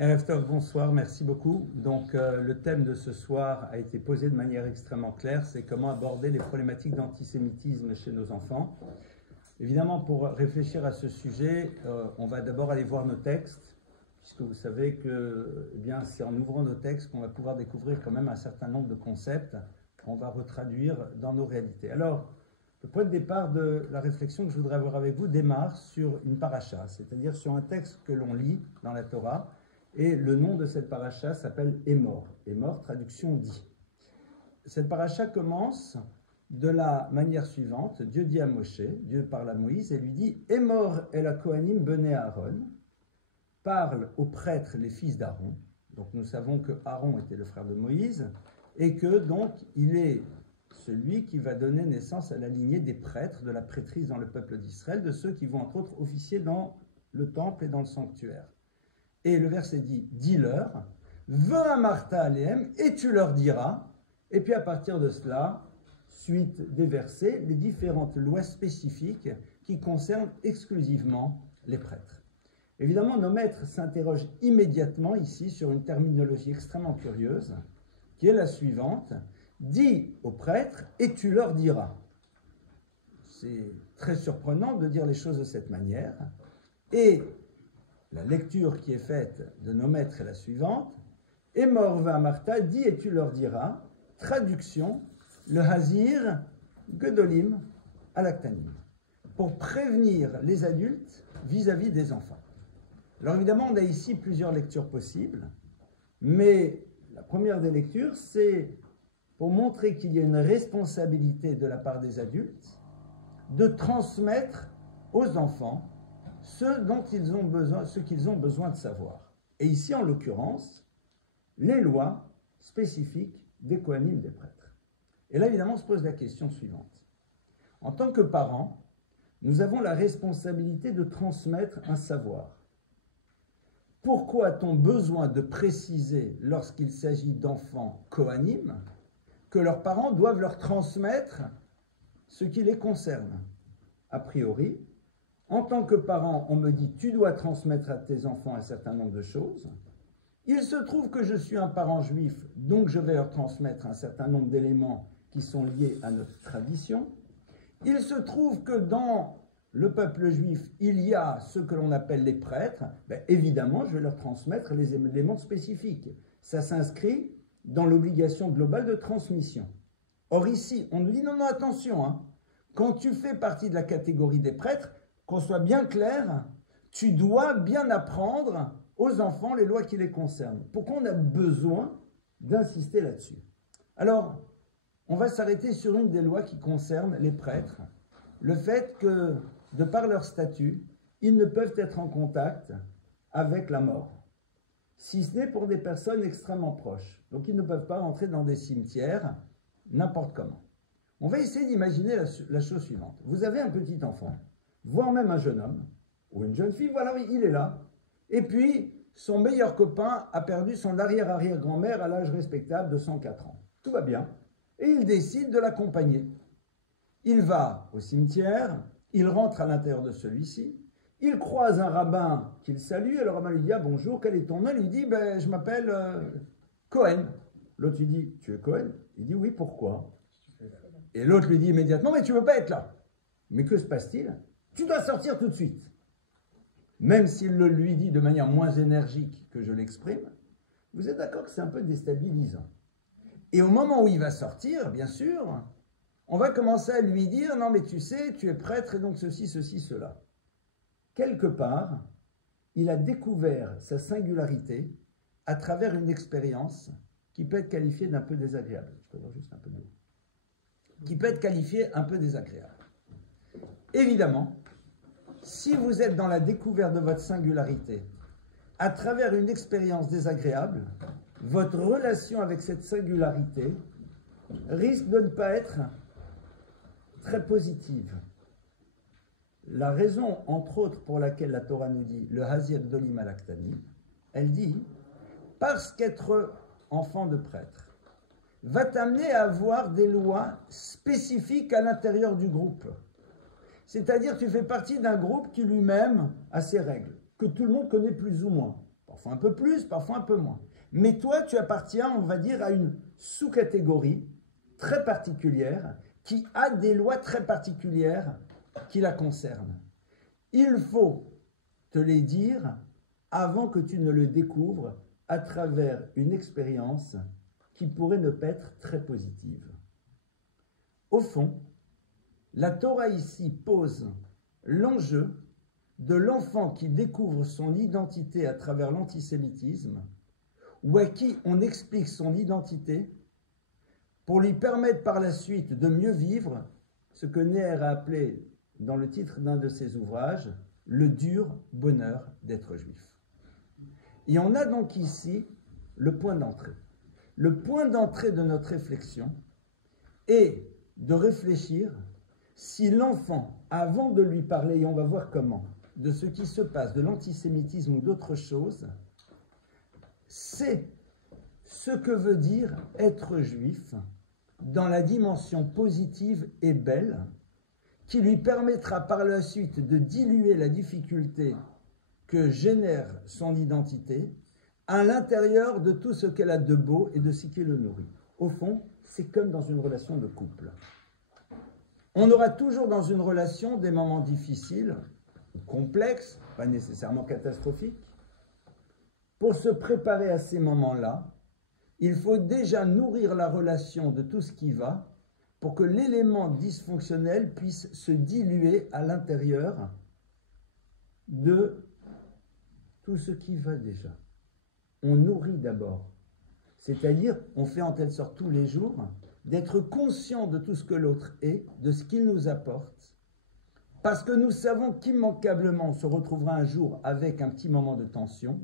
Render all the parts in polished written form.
Erev Tov, bonsoir, merci beaucoup. Donc le thème de ce soir a été posé de manière extrêmement claire, c'est comment aborder les problématiques d'antisémitisme chez nos enfants. Évidemment, pour réfléchir à ce sujet, on va d'abord aller voir nos textes, puisque vous savez que c'est en ouvrant nos textes qu'on va pouvoir découvrir quand même un certain nombre de concepts qu'on va retraduire dans nos réalités. Alors, le point de départ de la réflexion que je voudrais avoir avec vous démarre sur une paracha, c'est-à-dire sur un texte que l'on lit dans la Torah, et le nom de cette paracha s'appelle Emor. Emor, traduction dit. Cette paracha commence de la manière suivante. Dieu dit à Moshe, Dieu parle à Moïse et lui dit « Emor el ha-Kohanim bnei Aaron » parle aux prêtres les fils d'Aaron. Donc nous savons que Aaron était le frère de Moïse et que donc il est celui qui va donner naissance à la lignée des prêtres, de la prêtrise dans le peuple d'Israël, de ceux qui vont entre autres officier dans le temple et dans le sanctuaire. Et le verset dit, dis-leur, Ve'amarta alehem, et tu leur diras. Et puis à partir de cela, suite des versets, les différentes lois spécifiques qui concernent exclusivement les prêtres. Évidemment, nos maîtres s'interrogent immédiatement ici sur une terminologie extrêmement curieuse, qui est la suivante, dis aux prêtres, et tu leur diras. C'est très surprenant de dire les choses de cette manière, et la lecture qui est faite de nos maîtres est la suivante. Emor ve'amarta, dis et tu leur diras. Traduction, le hazir gedolim alaktanim. Pour prévenir les adultes vis-à-vis des enfants. Alors évidemment, on a ici plusieurs lectures possibles, mais la première des lectures, c'est pour montrer qu'il y a une responsabilité de la part des adultes de transmettre aux enfants ce qu'ils ont besoin de savoir. Et ici, en l'occurrence, les lois spécifiques des Kohanim, des prêtres. Et là, évidemment, on se pose la question suivante. En tant que parents, nous avons la responsabilité de transmettre un savoir. Pourquoi a-t-on besoin de préciser, lorsqu'il s'agit d'enfants Kohanim, que leurs parents doivent leur transmettre ce qui les concerne? A priori, en tant que parent, on me dit « tu dois transmettre à tes enfants un certain nombre de choses ». Il se trouve que je suis un parent juif, donc je vais leur transmettre un certain nombre d'éléments qui sont liés à notre tradition. Il se trouve que dans le peuple juif, il y a ce que l'on appelle les prêtres. Évidemment, je vais leur transmettre les éléments spécifiques. Ça s'inscrit dans l'obligation globale de transmission. Or ici, on nous dit « non, attention, hein, quand tu fais partie de la catégorie des prêtres, qu'on soit bien clair, tu dois bien apprendre aux enfants les lois qui les concernent. Pourquoi on a besoin d'insister là-dessus? Alors, on va s'arrêter sur une des lois qui concerne les prêtres, le fait que, de par leur statut, ils ne peuvent être en contact avec la mort, si ce n'est pour des personnes extrêmement proches. Donc, ils ne peuvent pas rentrer dans des cimetières n'importe comment. On va essayer d'imaginer la chose suivante. Vous avez un petit enfant, voire même un jeune homme, ou une jeune fille, voilà, il est là. Et puis, son meilleur copain a perdu son arrière-arrière-grand-mère à l'âge respectable de 104 ans. Tout va bien. Et il décide de l'accompagner. Il va au cimetière, il rentre à l'intérieur de celui-ci, il croise un rabbin qu'il salue, et le rabbin lui dit « ah, bonjour, quel est ton nom ?» Il lui dit « je m'appelle Cohen ». L'autre lui dit « tu es Cohen ?» Il dit « oui, pourquoi ?» Et l'autre lui dit immédiatement « mais tu ne veux pas être là ». Mais que se passe-t-il? Tu dois sortir tout de suite. Même s'il le lui dit de manière moins énergique que je l'exprime, vous êtes d'accord que c'est un peu déstabilisant. Et au moment où il va sortir, bien sûr, on va commencer à lui dire « non mais tu sais, tu es prêtre et donc ceci, cela ». Quelque part, il a découvert sa singularité à travers une expérience qui peut être qualifiée d'un peu désagréable. Je peux avoir juste un peu d'eau. Qui peut être qualifiée un peu désagréable. Évidemment, si vous êtes dans la découverte de votre singularité, à travers une expérience désagréable, votre relation avec cette singularité risque de ne pas être très positive. La raison, entre autres, pour laquelle la Torah nous dit le hazir gedolim alaktanim, elle dit parce qu'être enfant de prêtre va t'amener à avoir des lois spécifiques à l'intérieur du groupe. C'est-à-dire que tu fais partie d'un groupe qui lui-même a ses règles, que tout le monde connaît plus ou moins. parfois un peu plus, parfois un peu moins. Mais toi, tu appartiens, on va dire, à une sous-catégorie très particulière qui a des lois très particulières qui la concernent. Il faut te les dire avant que tu ne le découvres à travers une expérience qui pourrait ne pas être très positive. Au fond, la Torah ici pose l'enjeu de l'enfant qui découvre son identité à travers l'antisémitisme ou à qui on explique son identité pour lui permettre par la suite de mieux vivre ce que Neher a appelé dans le titre d'un de ses ouvrages le dur bonheur d'être juif. Et on a donc ici le point d'entrée. Le point d'entrée de notre réflexion est de réfléchir si l'enfant, avant de lui parler, et on va voir comment, de ce qui se passe, de l'antisémitisme ou d'autres choses, sait ce que veut dire être juif dans la dimension positive et belle qui lui permettra par la suite de diluer la difficulté que génère son identité à l'intérieur de tout ce qu'elle a de beau et de ce qui le nourrit. Au fond, c'est comme dans une relation de couple. On aura toujours dans une relation des moments difficiles, complexes, pas nécessairement catastrophiques. Pour se préparer à ces moments-là, il faut déjà nourrir la relation de tout ce qui va pour que l'élément dysfonctionnel puisse se diluer à l'intérieur de tout ce qui va déjà. On nourrit d'abord, c'est-à-dire on fait en telle sorte tous les jours d'être conscient de tout ce que l'autre est, de ce qu'il nous apporte, parce que nous savons qu'immanquablement on se retrouvera un jour avec un petit moment de tension,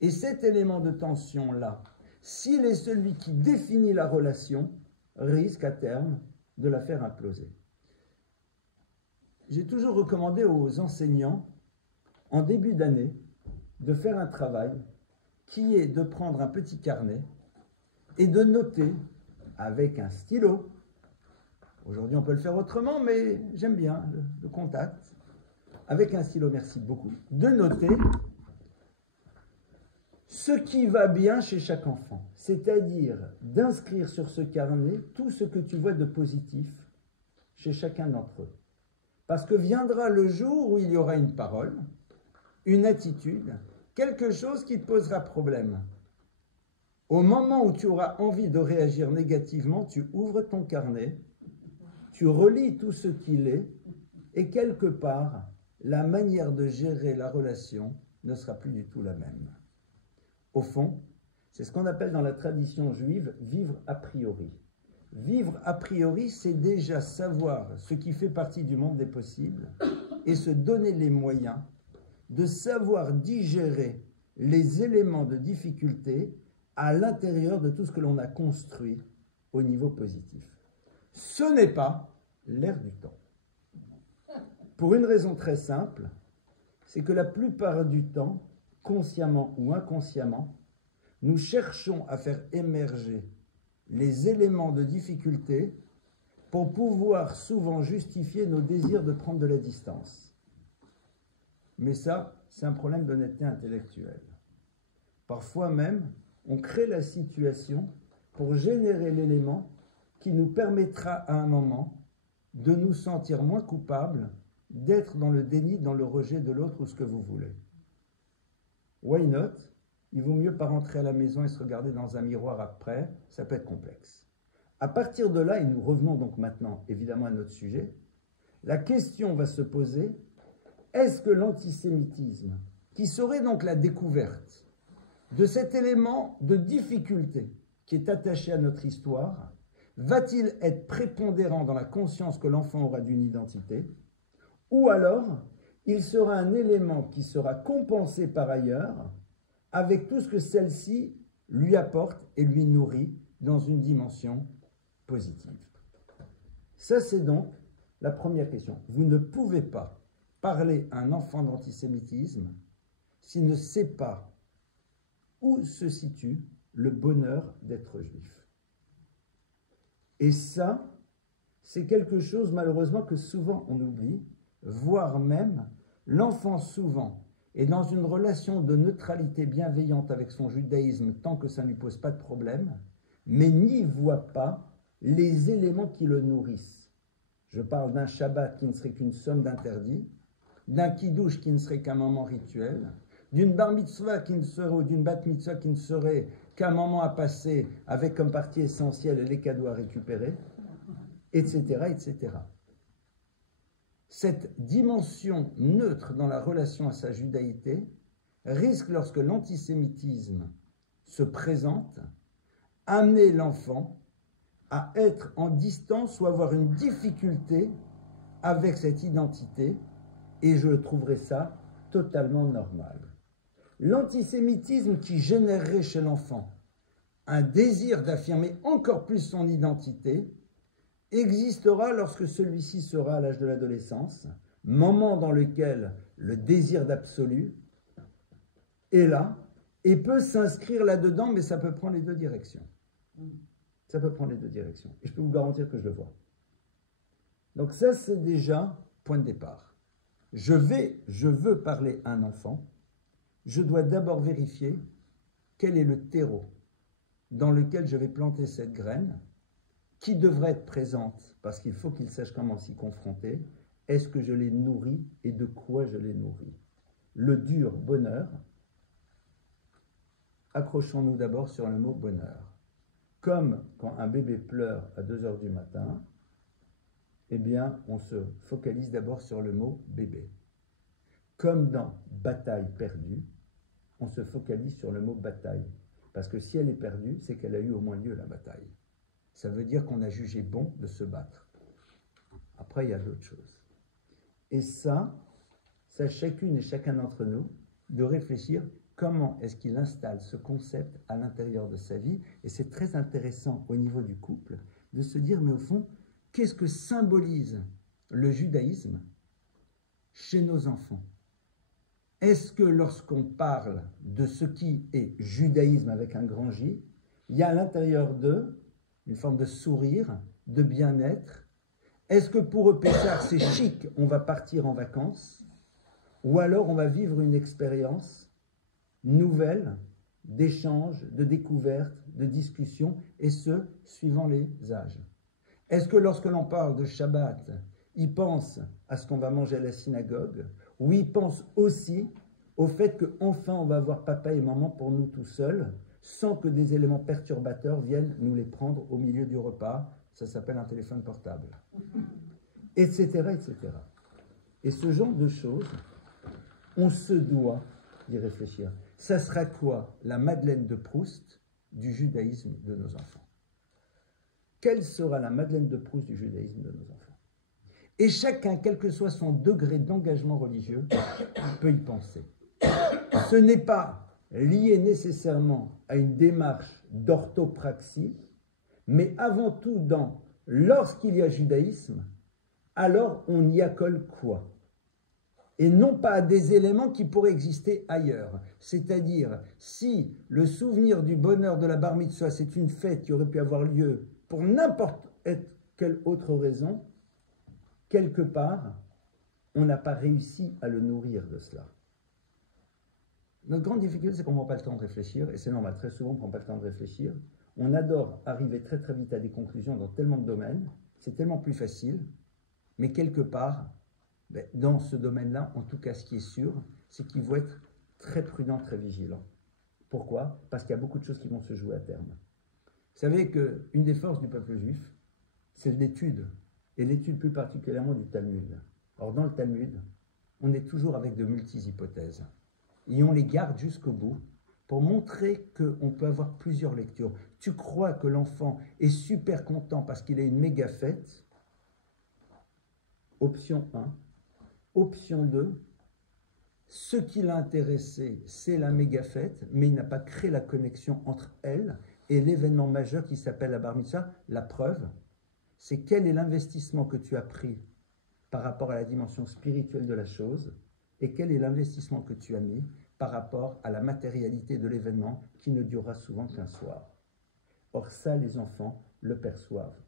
et cet élément de tension-là, s'il est celui qui définit la relation, risque à terme de la faire imploser. J'ai toujours recommandé aux enseignants, en début d'année, de faire un travail qui est de prendre un petit carnet et de noter avec un stylo. Aujourd'hui, on peut le faire autrement, mais j'aime bien le contact. Avec un stylo, merci beaucoup, de noter ce qui va bien chez chaque enfant, c'est-à-dire d'inscrire sur ce carnet tout ce que tu vois de positif chez chacun d'entre eux. Parce que viendra le jour où il y aura une parole, une attitude, quelque chose qui te posera problème. Au moment où tu auras envie de réagir négativement, tu ouvres ton carnet, tu relis tout ce qu'il est, et quelque part, la manière de gérer la relation ne sera plus du tout la même. Au fond, c'est ce qu'on appelle dans la tradition juive vivre a priori. Vivre a priori, c'est déjà savoir ce qui fait partie du monde des possibles et se donner les moyens de savoir digérer les éléments de difficulté à l'intérieur de tout ce que l'on a construit au niveau positif. Ce n'est pas l'air du temps. Pour une raison très simple, c'est que la plupart du temps, consciemment ou inconsciemment, nous cherchons à faire émerger les éléments de difficulté pour pouvoir souvent justifier nos désirs de prendre de la distance. Mais ça, c'est un problème d'honnêteté intellectuelle. Parfois même, on crée la situation pour générer l'élément qui nous permettra à un moment de nous sentir moins coupables, d'être dans le déni, dans le rejet de l'autre ou ce que vous voulez. Why not? Il vaut mieux pas rentrer à la maison et se regarder dans un miroir après, ça peut être complexe. À partir de là, et nous revenons donc maintenant évidemment à notre sujet, la question va se poser, est-ce que l'antisémitisme, qui serait donc la découverte de cet élément de difficulté qui est attaché à notre histoire, va-t-il être prépondérant dans la conscience que l'enfant aura d'une identité, ou alors il sera un élément qui sera compensé par ailleurs avec tout ce que celle-ci lui apporte et lui nourrit dans une dimension positive. Ça, c'est donc la première question. Vous ne pouvez pas parler à un enfant d'antisémitisme s'il ne sait pas où se situe le bonheur d'être juif. Et ça, c'est quelque chose malheureusement que souvent on oublie, voire même l'enfant souvent est dans une relation de neutralité bienveillante avec son judaïsme tant que ça ne lui pose pas de problème, mais n'y voit pas les éléments qui le nourrissent. Je parle d'un Shabbat qui ne serait qu'une somme d'interdits, d'un Kiddush qui ne serait qu'un moment rituel, d'une bar mitzvah qui ne serait, ou d'une bat mitzvah qui ne serait qu'un moment à passer avec comme partie essentielle les cadeaux à récupérer, etc., etc. Cette dimension neutre dans la relation à sa judaïté risque, lorsque l'antisémitisme se présente, amener l'enfant à être en distance ou avoir une difficulté avec cette identité, et je trouverais ça totalement normal. L'antisémitisme qui générerait chez l'enfant un désir d'affirmer encore plus son identité existera lorsque celui-ci sera à l'âge de l'adolescence, moment dans lequel le désir d'absolu est là et peut s'inscrire là-dedans, mais ça peut prendre les deux directions. Ça peut prendre les deux directions. Et je peux vous garantir que je le vois. Donc ça, c'est déjà point de départ. Je veux parler à un enfant. Je dois d'abord vérifier quel est le terreau dans lequel je vais planter cette graine, qui devrait être présente, parce qu'il faut qu'il sache comment s'y confronter. Est-ce que je l'ai nourri et de quoi je l'ai nourri? Le dur bonheur, accrochons-nous d'abord sur le mot bonheur. Comme quand un bébé pleure à 2 heures du matin, eh bien, on se focalise d'abord sur le mot bébé. Comme dans bataille perdue, on se focalise sur le mot bataille. Parce que si elle est perdue, c'est qu'elle a eu au moins lieu la bataille. Ça veut dire qu'on a jugé bon de se battre. Après, il y a d'autres choses. Et ça, c'est à chacune et chacun d'entre nous de réfléchir comment est-ce qu'il installe ce concept à l'intérieur de sa vie. Et c'est très intéressant au niveau du couple de se dire, mais au fond, qu'est-ce que symbolise le judaïsme chez nos enfants? Est-ce que lorsqu'on parle de ce qui est judaïsme avec un grand J, il y a à l'intérieur d'eux une forme de sourire, de bien-être? Est-ce que pour eux, Pessah, c'est chic, on va partir en vacances? Ou alors on va vivre une expérience nouvelle d'échange, de découverte, de discussion, et ce, suivant les âges? Est-ce que lorsque l'on parle de Shabbat, ils pensent à ce qu'on va manger à la synagogue, ou ils pensent aussi au fait qu'enfin on va avoir papa et maman pour nous tout seuls, sans que des éléments perturbateurs viennent nous les prendre au milieu du repas? Ça s'appelle un téléphone portable, etc., etc. Et ce genre de choses, on se doit d'y réfléchir. Ça sera quoi la Madeleine de Proust du judaïsme de nos enfants? Quelle sera la Madeleine de Proust du judaïsme de nos enfants? Et chacun, quel que soit son degré d'engagement religieux, peut y penser. Ce n'est pas lié nécessairement à une démarche d'orthopraxie, mais avant tout dans « lorsqu'il y a judaïsme, alors on y accole quoi ?» et non pas à des éléments qui pourraient exister ailleurs. C'est-à-dire, si le souvenir du bonheur de la bar mitzvah, c'est une fête qui aurait pu avoir lieu pour n'importe quelle autre raison, quelque part, on n'a pas réussi à le nourrir de cela. Notre grande difficulté, c'est qu'on ne prend pas le temps de réfléchir, et c'est normal, très souvent on ne prend pas le temps de réfléchir. On adore arriver très très vite à des conclusions dans tellement de domaines, c'est tellement plus facile, mais quelque part, dans ce domaine-là, en tout cas ce qui est sûr, c'est qu'il faut être très prudent, très vigilant. Pourquoi? Parce qu'il y a beaucoup de choses qui vont se jouer à terme. Vous savez qu'une des forces du peuple juif, c'est l'étude, et l'étude plus particulièrement du Talmud. Or, dans le Talmud, on est toujours avec de multi-hypothèses. Et on les garde jusqu'au bout pour montrer qu'on peut avoir plusieurs lectures. Tu crois que l'enfant est super content parce qu'il a une méga fête? Option 1. Option 2. Ce qui l'a intéressé, c'est la méga fête, mais il n'a pas créé la connexion entre elle et l'événement majeur qui s'appelle la bar mitzvah. La preuve, c'est quel est l'investissement que tu as pris par rapport à la dimension spirituelle de la chose et quel est l'investissement que tu as mis par rapport à la matérialité de l'événement qui ne durera souvent qu'un soir. Or ça, les enfants le perçoivent.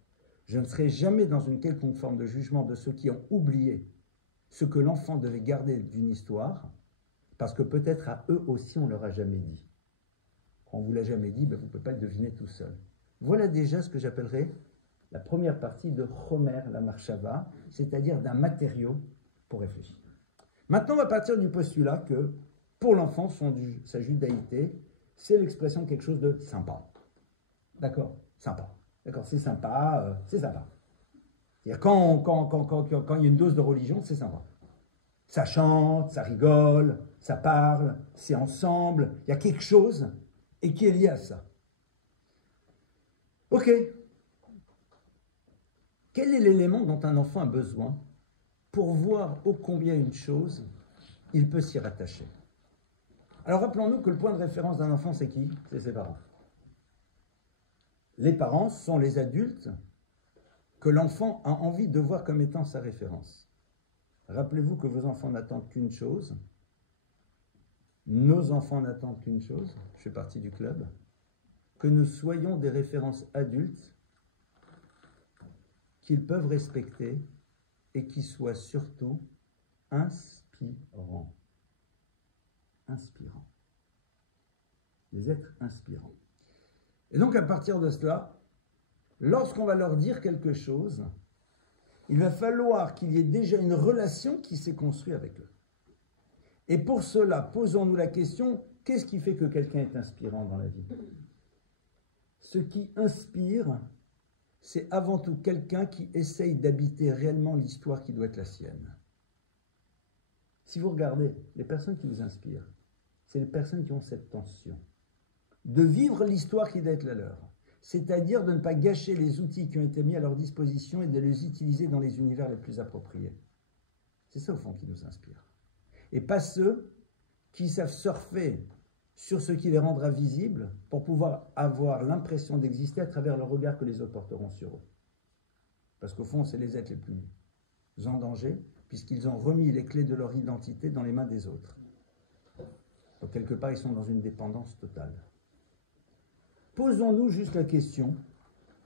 Je ne serai jamais dans une quelconque forme de jugement de ceux qui ont oublié ce que l'enfant devait garder d'une histoire, Parce que peut-être à eux aussi, on ne leur a jamais dit. Quand on ne vous l'a jamais dit, ben, vous ne pouvez pas le deviner tout seul. Voilà déjà ce que j'appellerais la première partie de Chomer la Marshava, c'est-à-dire d'un matériau pour réfléchir. Maintenant, on va partir du postulat que pour l'enfant, sa judaïté, c'est l'expression de quelque chose de sympa. D'accord? Sympa. D'accord, c'est sympa, c'est sympa. C'est-à-dire quand il y a une dose de religion, c'est sympa. Ça chante, ça rigole, ça parle, c'est ensemble, il y a quelque chose et qui est lié à ça. Ok. Quel est l'élément dont un enfant a besoin pour voir ô combien une chose, il peut s'y rattacher? Alors rappelons-nous que le point de référence d'un enfant, c'est qui? C'est ses parents. Les parents sont les adultes que l'enfant a envie de voir comme étant sa référence. Rappelez-vous que vos enfants n'attendent qu'une chose. Nos enfants n'attendent qu'une chose. Je fais partie du club. Que nous soyons des références adultes qu'ils peuvent respecter et qui soient surtout inspirants. Inspirants. Des êtres inspirants. Et donc à partir de cela, lorsqu'on va leur dire quelque chose, il va falloir qu'il y ait déjà une relation qui s'est construite avec eux. Et pour cela, posons-nous la question, qu'est-ce qui fait que quelqu'un est inspirant dans la vie? Ce qui inspire, c'est avant tout quelqu'un qui essaye d'habiter réellement l'histoire qui doit être la sienne. Si vous regardez, les personnes qui vous inspirent, c'est les personnes qui ont cette tension de vivre l'histoire qui doit être la leur. C'est-à-dire de ne pas gâcher les outils qui ont été mis à leur disposition et de les utiliser dans les univers les plus appropriés. C'est ça, au fond, qui nous inspire. Et pas ceux qui savent surfer sur ce qui les rendra visibles pour pouvoir avoir l'impression d'exister à travers le regard que les autres porteront sur eux. Parce qu'au fond, c'est les êtres les plus en danger, puisqu'ils ont remis les clés de leur identité dans les mains des autres. Donc, quelque part, ils sont dans une dépendance totale. Posons-nous juste la question,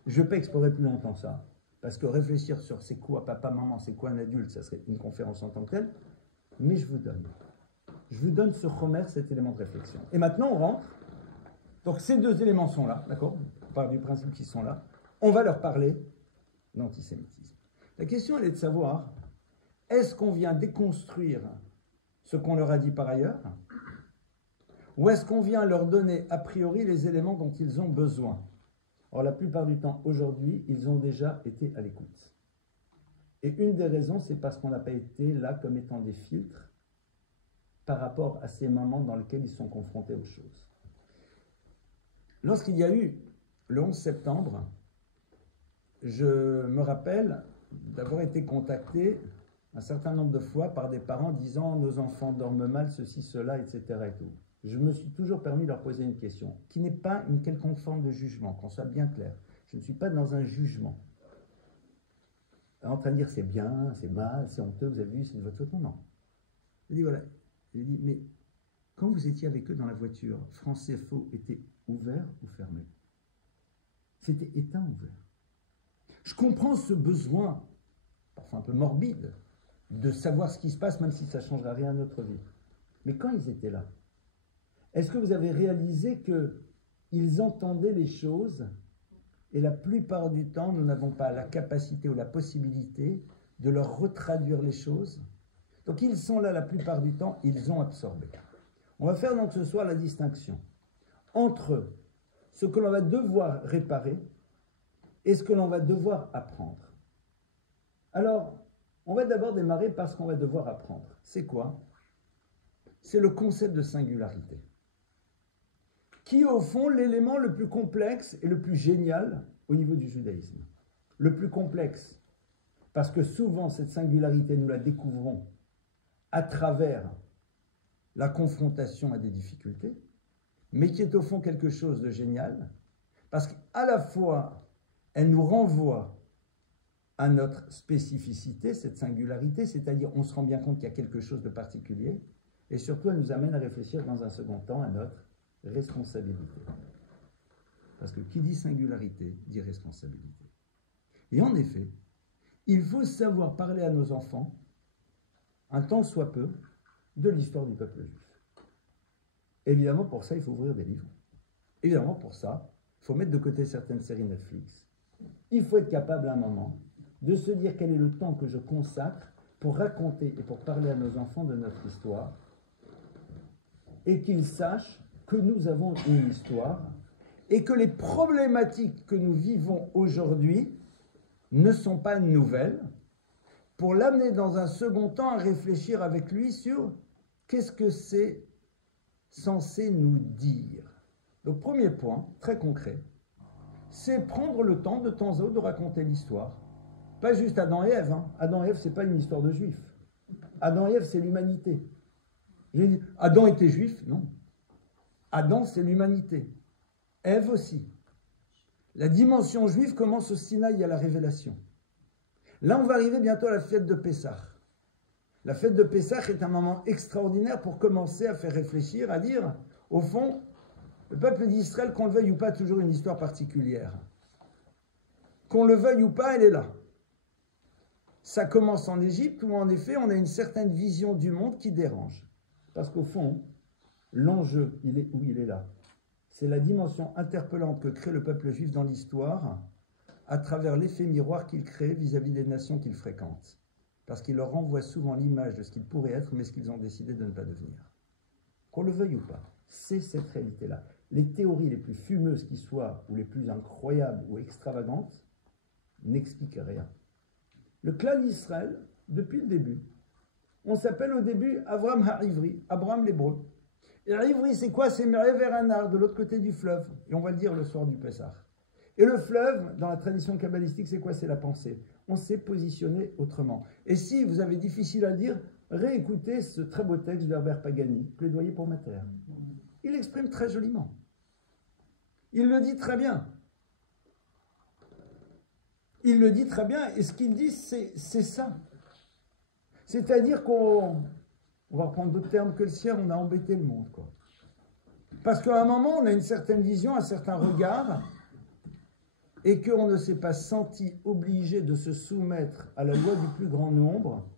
je ne vais pas explorer plus longtemps ça, parce que réfléchir sur c'est quoi papa, maman, c'est quoi un adulte, ça serait une conférence en tant que telle, mais je vous donne sur Chomer cet élément de réflexion. Et maintenant, on rentre, donc ces deux éléments sont là, d'accord? On part du principe qu'ils sont là, on va leur parler d'antisémitisme. La question, elle est de savoir, est-ce qu'on vient déconstruire ce qu'on leur a dit par ailleurs? Ou est-ce qu'on vient leur donner a priori les éléments dont ils ont besoin? Or, la plupart du temps, aujourd'hui, ils ont déjà été à l'écoute. Et une des raisons, c'est parce qu'on n'a pas été là comme étant des filtres par rapport à ces moments dans lesquels ils sont confrontés aux choses. Lorsqu'il y a eu le 11 septembre, je me rappelle d'avoir été contacté un certain nombre de fois par des parents disant « nos enfants dorment mal, ceci, cela, etc. » et tout. Je me suis toujours permis de leur poser une question, qui n'est pas une quelconque forme de jugement, qu'on soit bien clair. Je ne suis pas dans un jugement. En train de dire c'est bien, c'est mal, c'est honteux, vous avez vu, c'est de votre faute. Non. Je dis voilà. Je dis, mais quand vous étiez avec eux dans la voiture, France CFO était ouvert ou fermé? C'était éteint ou ouvert? Je comprends ce besoin, parfois un peu morbide, de savoir ce qui se passe, même si ça ne changera rien à notre vie. Mais quand ils étaient là, est-ce que vous avez réalisé qu'ils entendaient les choses et la plupart du temps, nous n'avons pas la capacité ou la possibilité de leur retraduire les choses? Donc ils sont là la plupart du temps, ils ont absorbé. On va faire donc ce soir la distinction entre ce que l'on va devoir réparer et ce que l'on va devoir apprendre. Alors, on va d'abord démarrer par ce qu'on va devoir apprendre. C'est quoi? C'est le concept de singularité, qui est au fond l'élément le plus complexe et le plus génial au niveau du judaïsme. Le plus complexe, parce que souvent cette singularité, nous la découvrons à travers la confrontation à des difficultés, mais qui est au fond quelque chose de génial, parce qu'à la fois, elle nous renvoie à notre spécificité, cette singularité, c'est-à-dire on se rend bien compte qu'il y a quelque chose de particulier, et surtout elle nous amène à réfléchir dans un second temps à notre responsabilité. Parce que qui dit singularité dit responsabilité. Et en effet, il faut savoir parler à nos enfants, un tant soit peu, de l'histoire du peuple juif. Évidemment, pour ça, il faut ouvrir des livres. Évidemment, pour ça, il faut mettre de côté certaines séries Netflix. Il faut être capable à un moment de se dire quel est le temps que je consacre pour raconter et pour parler à nos enfants de notre histoire, et qu'ils sachent que nous avons une histoire et que les problématiques que nous vivons aujourd'hui ne sont pas nouvelles, pour l'amener dans un second temps à réfléchir avec lui sur qu'est-ce que c'est censé nous dire. Donc premier point, très concret, c'est prendre le temps de temps à autre de raconter l'histoire. Pas juste Adam et Ève. Hein. Adam et Ève, ce n'est pas une histoire de juifs. Adam et Ève, c'est l'humanité. Adam était juif? Non. Adam, c'est l'humanité. Ève aussi. La dimension juive commence au Sinaï à la révélation. Là, on va arriver bientôt à la fête de Pessah. La fête de Pessah est un moment extraordinaire pour commencer à faire réfléchir, à dire, au fond, le peuple d'Israël, qu'on le veuille ou pas, a toujours une histoire particulière. Qu'on le veuille ou pas, elle est là. Ça commence en Égypte, où en effet, on a une certaine vision du monde qui dérange. Parce qu'au fond, l'enjeu, il est où il est là. C'est la dimension interpellante que crée le peuple juif dans l'histoire, à travers l'effet miroir qu'il crée vis-à-vis des nations qu'il fréquente. Parce qu'il leur renvoie souvent l'image de ce qu'ils pourraient être, mais ce qu'ils ont décidé de ne pas devenir. Qu'on le veuille ou pas, c'est cette réalité-là. Les théories les plus fumeuses qui soient, ou les plus incroyables ou extravagantes, n'expliquent rien. Le clan d'Israël, depuis le début, on s'appelle au début Abraham Ha'ivri, Abraham l'hébreu. Et Ha'ivri, c'est quoi? C'est vers un art de l'autre côté du fleuve. Et on va le dire le soir du Pessah. Et le fleuve, dans la tradition kabbalistique, c'est quoi? C'est la pensée. On s'est positionné autrement. Et si vous avez difficile à le dire, réécoutez ce très beau texte d'Herbert Pagani, Plaidoyer pour ma terre. Il l'exprime très joliment. Il le dit très bien. Il le dit très bien, et ce qu'il dit, c'est ça. C'est-à-dire qu'on va reprendre d'autres termes que le sien, on a embêté le monde, quoi. Parce qu'à un moment, on a une certaine vision, un certain regard, et qu'on ne s'est pas senti obligé de se soumettre à la loi du plus grand nombre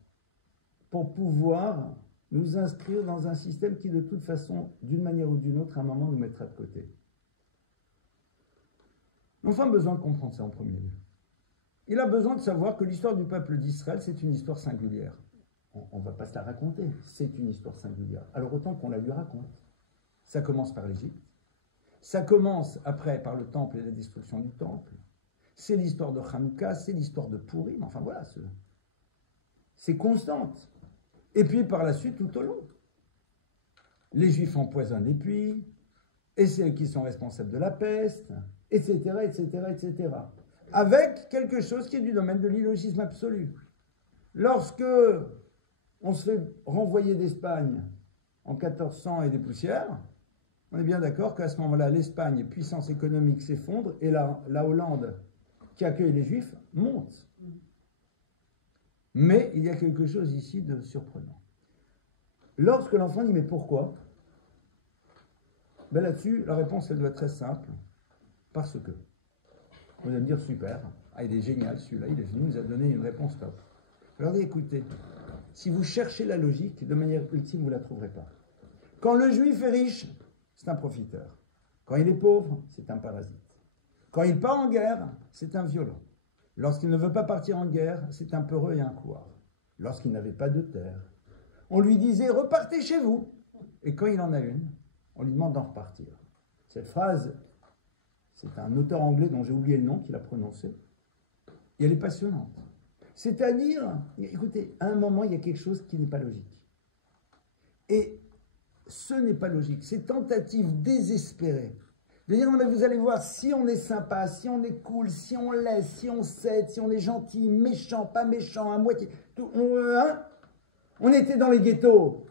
pour pouvoir nous inscrire dans un système qui, de toute façon, d'une manière ou d'une autre, à un moment, nous mettra de côté. L'enfant a besoin de comprendre ça en premier lieu. Il a besoin de savoir que l'histoire du peuple d'Israël, c'est une histoire singulière. On ne va pas se la raconter, c'est une histoire singulière. Alors autant qu'on la lui raconte. Ça commence par l'Égypte. Ça commence après par le temple et la destruction du temple. C'est l'histoire de Hanouka, c'est l'histoire de Pourim. Enfin voilà, c'est constante. Et puis par la suite, tout au long. Les Juifs empoisonnent les puits, et c'est eux qui sont responsables de la peste, etc., etc., etc. Avec quelque chose qui est du domaine de l'illogisme absolu. Lorsque on se fait renvoyer d'Espagne en 1400 et des poussières, on est bien d'accord qu'à ce moment-là, l'Espagne, puissance économique, s'effondre, et la Hollande, qui accueille les Juifs, monte. Mais il y a quelque chose ici de surprenant. Lorsque l'enfant dit « mais pourquoi ?» Ben là-dessus, la réponse, elle doit être très simple. Parce que. Vous allez me dire « super, ah, il est génial celui-là, il est venu, nous a donné une réponse top. » Alors écoutez, si vous cherchez la logique, de manière ultime, vous ne la trouverez pas. Quand le Juif est riche, c'est un profiteur. Quand il est pauvre, c'est un parasite. Quand il part en guerre, c'est un violent. Lorsqu'il ne veut pas partir en guerre, c'est un peureux et un couard. Lorsqu'il n'avait pas de terre, on lui disait « repartez chez vous ». Et quand il en a une, on lui demande d'en repartir. Cette phrase, c'est un auteur anglais dont j'ai oublié le nom qui l'a prononcée. Et elle est passionnante. C'est-à-dire, écoutez, à un moment, il y a quelque chose qui n'est pas logique. Et ce n'est pas logique. Ces tentatives désespérées de dire, non mais vous allez voir, si on est sympa, si on est cool, si on laisse, si on cède, si on est gentil, méchant, pas méchant, à moitié, tout, on était dans les ghettos,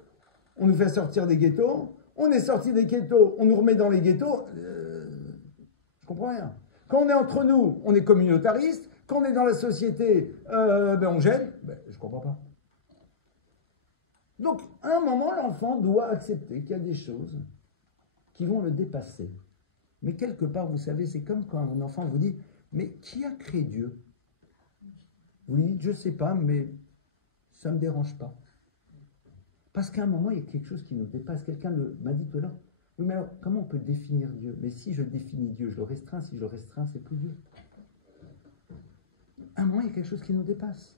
on nous fait sortir des ghettos, on est sorti des ghettos, on nous remet dans les ghettos, je comprends rien. Quand on est entre nous, on est communautariste, quand on est dans la société, on gêne, je comprends pas. Donc, à un moment, l'enfant doit accepter qu'il y a des choses qui vont le dépasser. Mais quelque part, vous savez, c'est comme quand un enfant vous dit « Mais qui a créé Dieu ?» Vous lui dites « Je ne sais pas, mais ça ne me dérange pas. » Parce qu'à un moment, il y a quelque chose qui nous dépasse. Quelqu'un m'a dit tout à l'heure Oui, mais alors, comment on peut définir Dieu? Mais si je définis Dieu, je le restreins. Si je le restreins, c'est plus Dieu. À un moment, il y a quelque chose qui nous dépasse.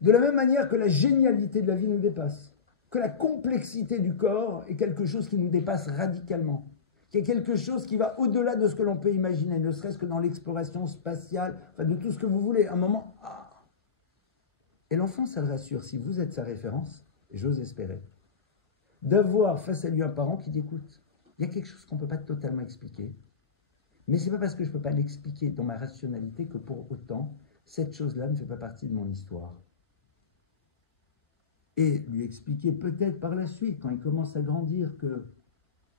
De la même manière que la génialité de la vie nous dépasse, que la complexité du corps est quelque chose qui nous dépasse radicalement, qu'il y a quelque chose qui va au-delà de ce que l'on peut imaginer, ne serait-ce que dans l'exploration spatiale, enfin de tout ce que vous voulez. À un moment, Et l'enfant, ça le rassure, si vous êtes sa référence, et j'ose espérer, d'avoir face à lui un parent qui dit, écoute, il y a quelque chose qu'on ne peut pas totalement expliquer, mais ce n'est pas parce que je ne peux pas l'expliquer dans ma rationalité que pour autant, cette chose-là ne fait pas partie de mon histoire. Et lui expliquer peut-être par la suite, quand il commence à grandir, que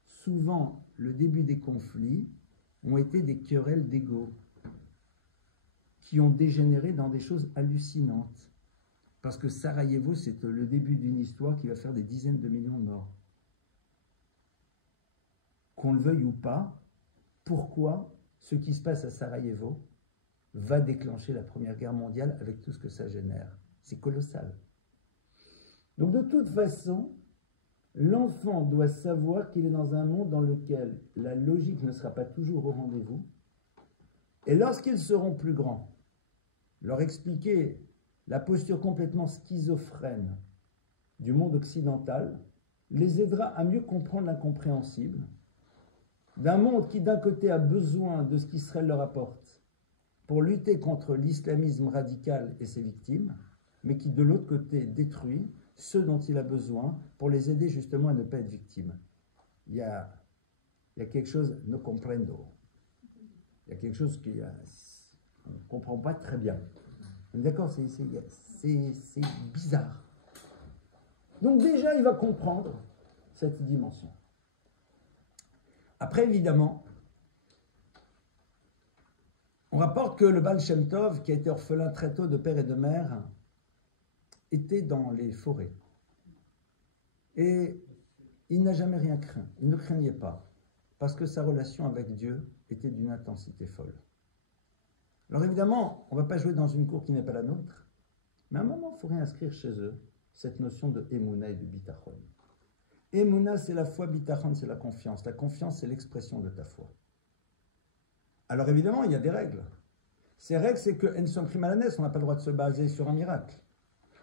souvent, le début des conflits ont été des querelles d'ego qui ont dégénéré dans des choses hallucinantes. Parce que Sarajevo, c'est le début d'une histoire qui va faire des dizaines de millions de morts. Qu'on le veuille ou pas, pourquoi ce qui se passe à Sarajevo va déclencher la Première Guerre mondiale avec tout ce que ça génère? C'est colossal. Donc de toute façon, l'enfant doit savoir qu'il est dans un monde dans lequel la logique ne sera pas toujours au rendez-vous. Et lorsqu'ils seront plus grands, leur expliquer la posture complètement schizophrène du monde occidental les aidera à mieux comprendre l'incompréhensible d'un monde qui d'un côté a besoin de ce qu'Israël leur apporte pour lutter contre l'islamisme radical et ses victimes, mais qui de l'autre côté détruit ceux dont il a besoin pour les aider justement à ne pas être victimes. Il y a quelque chose, no comprendo. Il y a quelque chose qu'on ne comprend pas très bien. D'accord, c'est bizarre. Donc déjà, il va comprendre cette dimension. Après, évidemment, on rapporte que le Baal Shem Tov, qui a été orphelin très tôt de père et de mère, était dans les forêts. Et il n'a jamais rien craint. Il ne craignait pas, parce que sa relation avec Dieu était d'une intensité folle. Alors évidemment, on ne va pas jouer dans une cour qui n'est pas la nôtre, mais à un moment, il faut réinscrire chez eux cette notion de Emouna et de Bitachon. Emouna, c'est la foi, Bitachon, c'est la confiance. La confiance, c'est l'expression de ta foi. Alors évidemment, il y a des règles. Ces règles, c'est que Ensom Primalanes, on n'a pas le droit de se baser sur un miracle.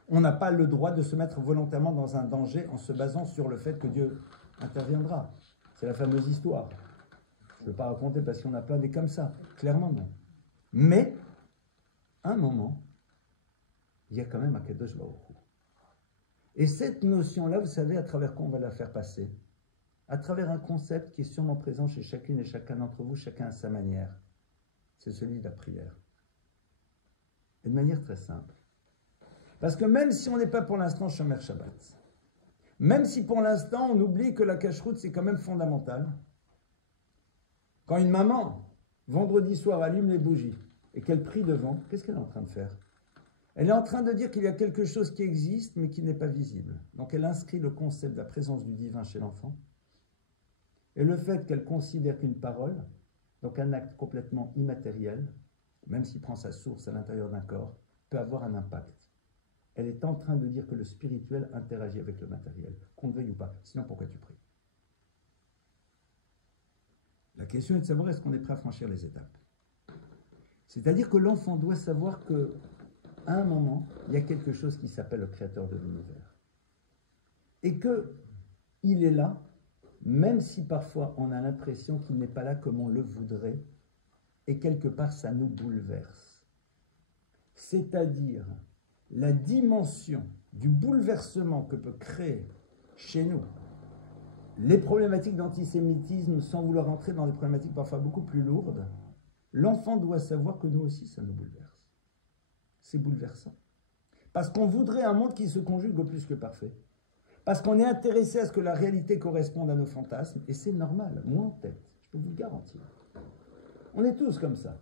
On n'a pas le droit de se mettre volontairement dans un danger en se basant sur le fait que Dieu interviendra. C'est la fameuse histoire. Je ne veux pas raconter parce qu'on a plein des comme ça. Clairement, non. Mais, à un moment, il y a quand même Akadosh Baruch Hu. Et cette notion-là, vous savez, à travers quoi on va la faire passer? À travers un concept qui est sûrement présent chez chacune et chacun d'entre vous, chacun à sa manière. C'est celui de la prière. Et de manière très simple. Parce que même si on n'est pas pour l'instant Shomer Shabbat, même si pour l'instant on oublie que la cacheroute c'est quand même fondamental, quand une maman, vendredi soir, allume les bougies et qu'elle prie devant, qu'est-ce qu'elle est en train de faire? Elle est en train de dire qu'il y a quelque chose qui existe mais qui n'est pas visible. Donc elle inscrit le concept de la présence du divin chez l'enfant et le fait qu'elle considère qu'une parole, donc un acte complètement immatériel, même s'il prend sa source à l'intérieur d'un corps, peut avoir un impact. Elle est en train de dire que le spirituel interagit avec le matériel, qu'on le veuille ou pas. Sinon, pourquoi tu pries? La question est de savoir est-ce qu'on est prêt à franchir les étapes. C'est-à-dire que l'enfant doit savoir qu'à un moment, il y a quelque chose qui s'appelle le créateur de l'univers. Et qu'il est là, même si parfois on a l'impression qu'il n'est pas là comme on le voudrait, et quelque part ça nous bouleverse. C'est-à-dire la dimension du bouleversement que peut créer chez nous les problématiques d'antisémitisme sans vouloir entrer dans des problématiques parfois beaucoup plus lourdes, l'enfant doit savoir que nous aussi ça nous bouleverse. C'est bouleversant. Parce qu'on voudrait un monde qui se conjugue au plus que parfait. Parce qu'on est intéressé à ce que la réalité corresponde à nos fantasmes, et c'est normal, moi en tête, je peux vous le garantir. On est tous comme ça.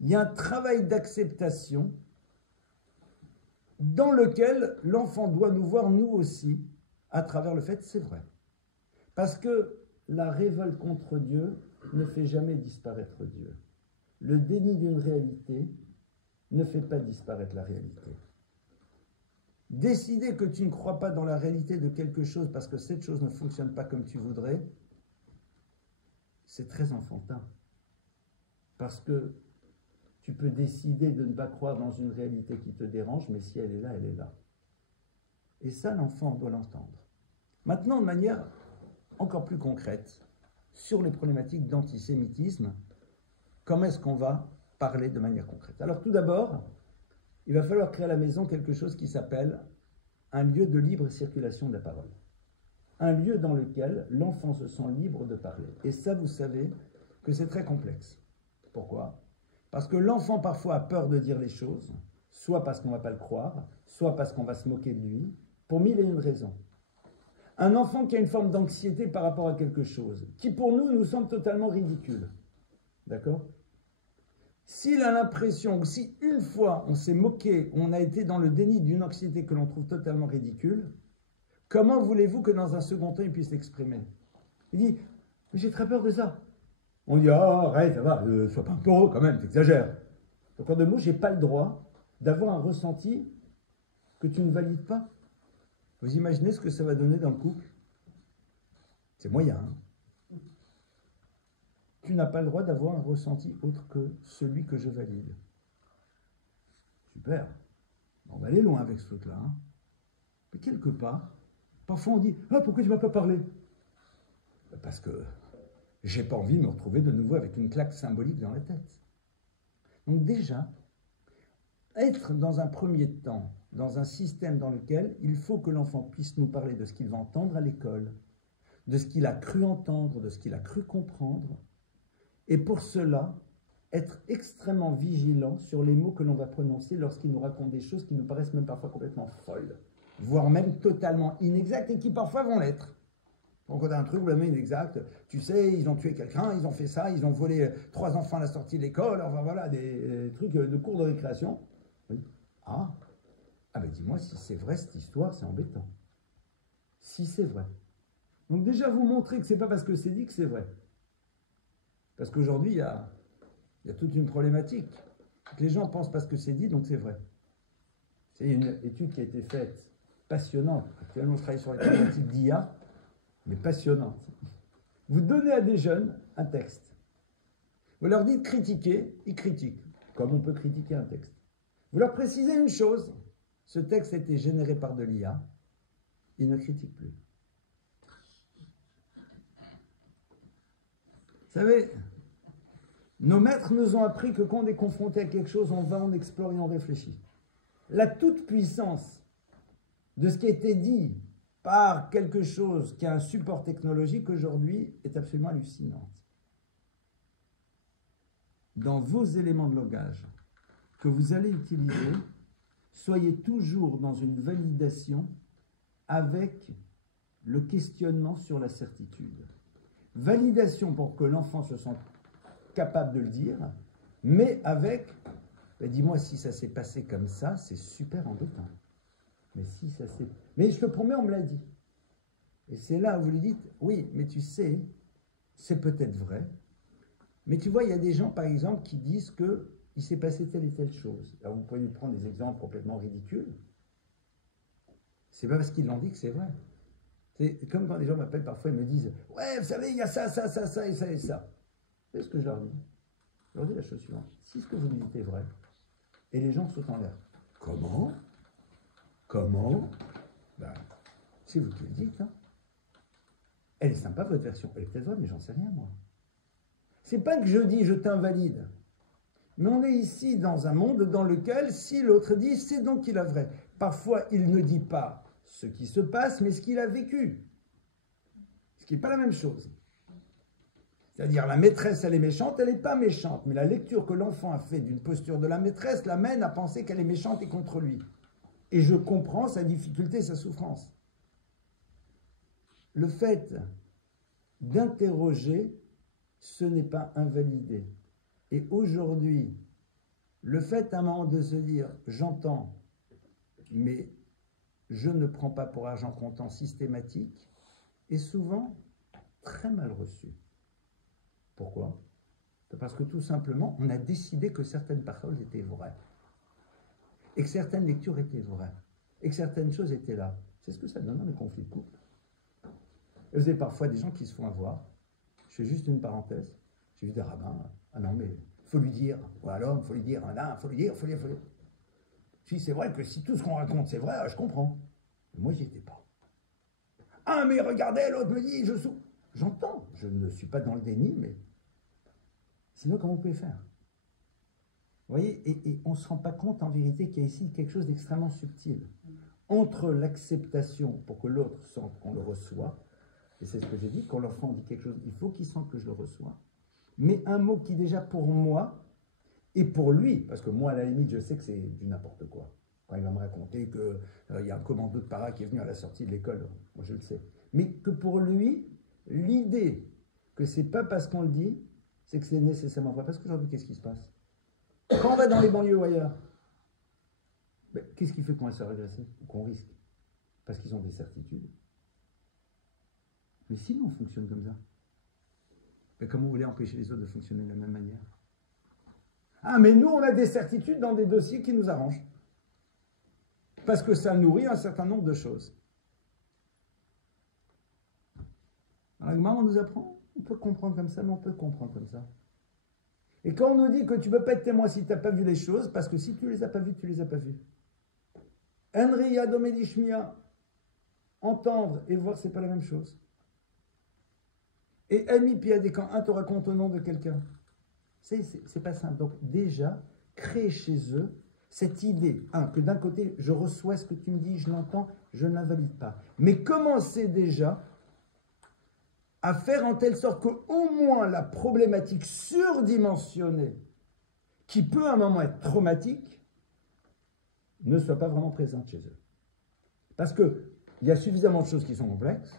Il y a un travail d'acceptation dans lequel l'enfant doit nous voir, nous aussi, à travers le fait, c'est vrai. Parce que la révolte contre Dieu ne fait jamais disparaître Dieu. Le déni d'une réalité ne fait pas disparaître la réalité. Décider que tu ne crois pas dans la réalité de quelque chose parce que cette chose ne fonctionne pas comme tu voudrais, c'est très enfantin. Parce que tu peux décider de ne pas croire dans une réalité qui te dérange, mais si elle est là, elle est là. Et ça, l'enfant doit l'entendre. Maintenant, de manière encore plus concrète, sur les problématiques d'antisémitisme, comment est-ce qu'on va parler de manière concrète? Alors tout d'abord, il va falloir créer à la maison quelque chose qui s'appelle un lieu de libre circulation de la parole. Un lieu dans lequel l'enfant se sent libre de parler. Et ça, vous savez que c'est très complexe. Pourquoi? Parce que l'enfant parfois a peur de dire les choses, soit parce qu'on ne va pas le croire, soit parce qu'on va se moquer de lui, pour mille et une raisons. Un enfant qui a une forme d'anxiété par rapport à quelque chose, qui pour nous, nous semble totalement ridicule. D'accord? S'il a l'impression, ou si une fois on s'est moqué, on a été dans le déni d'une anxiété que l'on trouve totalement ridicule, comment voulez-vous que dans un second temps il puisse l'exprimer? Il dit, mais j'ai très peur de ça. On dit, oh, arrête, ça va, sois pas un taureau quand même, t'exagères. Donc en deux mots, j'ai pas le droit d'avoir un ressenti que tu ne valides pas. Vous imaginez ce que ça va donner dans le couple? C'est moyen, hein? Tu n'as pas le droit d'avoir un ressenti autre que celui que je valide. Super. On va aller loin avec ce truc-là. Hein. Mais quelque part, parfois on dit, ah, pourquoi tu ne vas pas parler? Parce que j'ai pas envie de me retrouver de nouveau avec une claque symbolique dans la tête. Donc déjà, être dans un premier temps, dans un système dans lequel il faut que l'enfant puisse nous parler de ce qu'il va entendre à l'école, de ce qu'il a cru entendre, de ce qu'il a cru comprendre, et pour cela, être extrêmement vigilant sur les mots que l'on va prononcer lorsqu'il nous raconte des choses qui nous paraissent même parfois complètement folles, voire même totalement inexactes et qui parfois vont l'être. Donc on a un truc où la main est inexacte, tu sais, ils ont tué quelqu'un, ils ont fait ça, ils ont volé 3 enfants à la sortie de l'école, enfin voilà, des trucs de cours de récréation. Oui. Ah ben dis-moi, si c'est vrai cette histoire, c'est embêtant. Si c'est vrai. Donc déjà vous montrer que c'est pas parce que c'est dit que c'est vrai. Parce qu'aujourd'hui, il y a toute une problématique. Les gens pensent parce que c'est dit, donc c'est vrai. C'est une étude qui a été faite, passionnante. Actuellement, je travaille sur la thématique d'IA, mais passionnante. Vous donnez à des jeunes un texte. Vous leur dites critiquer, ils critiquent, comme on peut critiquer un texte. Vous leur précisez une chose, ce texte a été généré par de l'IA, ils ne critiquent plus. Vous savez, nos maîtres nous ont appris que quand on est confronté à quelque chose, on va, on explore et on réfléchit. La toute-puissance de ce qui a été dit par quelque chose qui a un support technologique aujourd'hui est absolument hallucinante. Dans vos éléments de langage que vous allez utiliser, soyez toujours dans une validation avec le questionnement sur la certitude. Validation pour que l'enfant se sente capable de le dire, mais avec, ben dis-moi si ça s'est passé comme ça, c'est super embêtant. Mais si ça s'est... Mais je te promets, on me l'a dit. Et c'est là où vous lui dites, oui, mais tu sais, c'est peut-être vrai. Mais tu vois, il y a des gens, par exemple, qui disent qu'il s'est passé telle et telle chose. Alors vous pouvez prendre des exemples complètement ridicules. C'est pas parce qu'ils l'ont dit que c'est vrai. C'est comme quand des gens m'appellent parfois et me disent « Ouais, vous savez, il y a ça, ça, ça, ça et ça et ça. » C'est ce que je leur dis. Je leur dis la chose suivante. Si ce que vous me dites est vrai, et les gens sautent en l'air. Comment? Comment? Ben, c'est vous qui le dites. Hein. Elle est sympa, votre version. Elle est peut-être vraie, mais j'en sais rien, moi. C'est pas que je dis je t'invalide. Mais on est ici dans un monde dans lequel, si l'autre dit, c'est donc qu'il a vrai. Parfois, il ne dit pas ce qui se passe, mais ce qu'il a vécu. Ce qui n'est pas la même chose. C'est-à-dire, la maîtresse, elle est méchante, elle n'est pas méchante. Mais la lecture que l'enfant a fait d'une posture de la maîtresse l'amène à penser qu'elle est méchante et contre lui. Et je comprends sa difficulté, sa souffrance. Le fait d'interroger, ce n'est pas invalider. Et aujourd'hui, le fait à un moment de se dire, j'entends, mais je ne prends pas pour argent comptant systématique, est souvent très mal reçu. Pourquoi? Parce que tout simplement, on a décidé que certaines paroles étaient vraies. Et que certaines lectures étaient vraies. et que certaines choses étaient là. C'est ce que ça donne dans les conflits de couple. Et vous avez parfois des gens qui se font avoir. Je fais juste une parenthèse. J'ai vu des rabbins. Ah non, mais il faut lui dire. Ou à l'homme, il faut lui dire. Il faut lui dire, il faut lui dire. Si c'est vrai que si tout ce qu'on raconte c'est vrai, je comprends. Mais moi, j'y étais pas. Ah, mais regardez, l'autre me dit, je souffre. J'entends. Je ne suis pas dans le déni, mais sinon, comment vous pouvez faire? Vous voyez, et on ne se rend pas compte en vérité qu'il y a ici quelque chose d'extrêmement subtil. Entre l'acceptation pour que l'autre sente qu'on le reçoit, et c'est ce que j'ai dit, quand l'enfant dit quelque chose, il faut qu'il sente que je le reçois, mais un mot qui déjà pour moi, et pour lui, parce que moi à la limite je sais que c'est du n'importe quoi, quand il va me raconter qu'il y a un commando de para qui est venu à la sortie de l'école, moi je le sais, mais que pour lui, l'idée que c'est pas parce qu'on le dit, c'est que c'est nécessairement vrai, parce qu'aujourd'hui qu'est-ce qui se passe? Quand on va dans les banlieues ou ailleurs, ben, qu'est-ce qui fait qu'on va se faire agresser ou qu'on risque? Parce qu'ils ont des certitudes. Mais sinon, on fonctionne comme ça. Mais comment vous voulez empêcher les autres de fonctionner de la même manière? Ah, mais nous, on a des certitudes dans des dossiers qui nous arrangent. Parce que ça nourrit un certain nombre de choses. Alors, on nous apprend, on peut comprendre comme ça, mais on peut comprendre comme ça. Et quand on nous dit que tu ne peux pas être témoin si tu n'as pas vu les choses, parce que si tu ne les as pas vues, tu ne les as pas vues. Henry Yadomedishmia, entendre et voir, ce n'est pas la même chose. Et Amy Piadé, quand un te raconte au nom de quelqu'un, c'est pas simple. Donc déjà, créer chez eux cette idée, que d'un côté, je reçois ce que tu me dis, je l'entends, je ne l'invalide pas. Mais commencer déjà à faire en telle sorte qu'au moins la problématique surdimensionnée, qui peut à un moment être traumatique, ne soit pas vraiment présente chez eux. Parce qu'il y a suffisamment de choses qui sont complexes,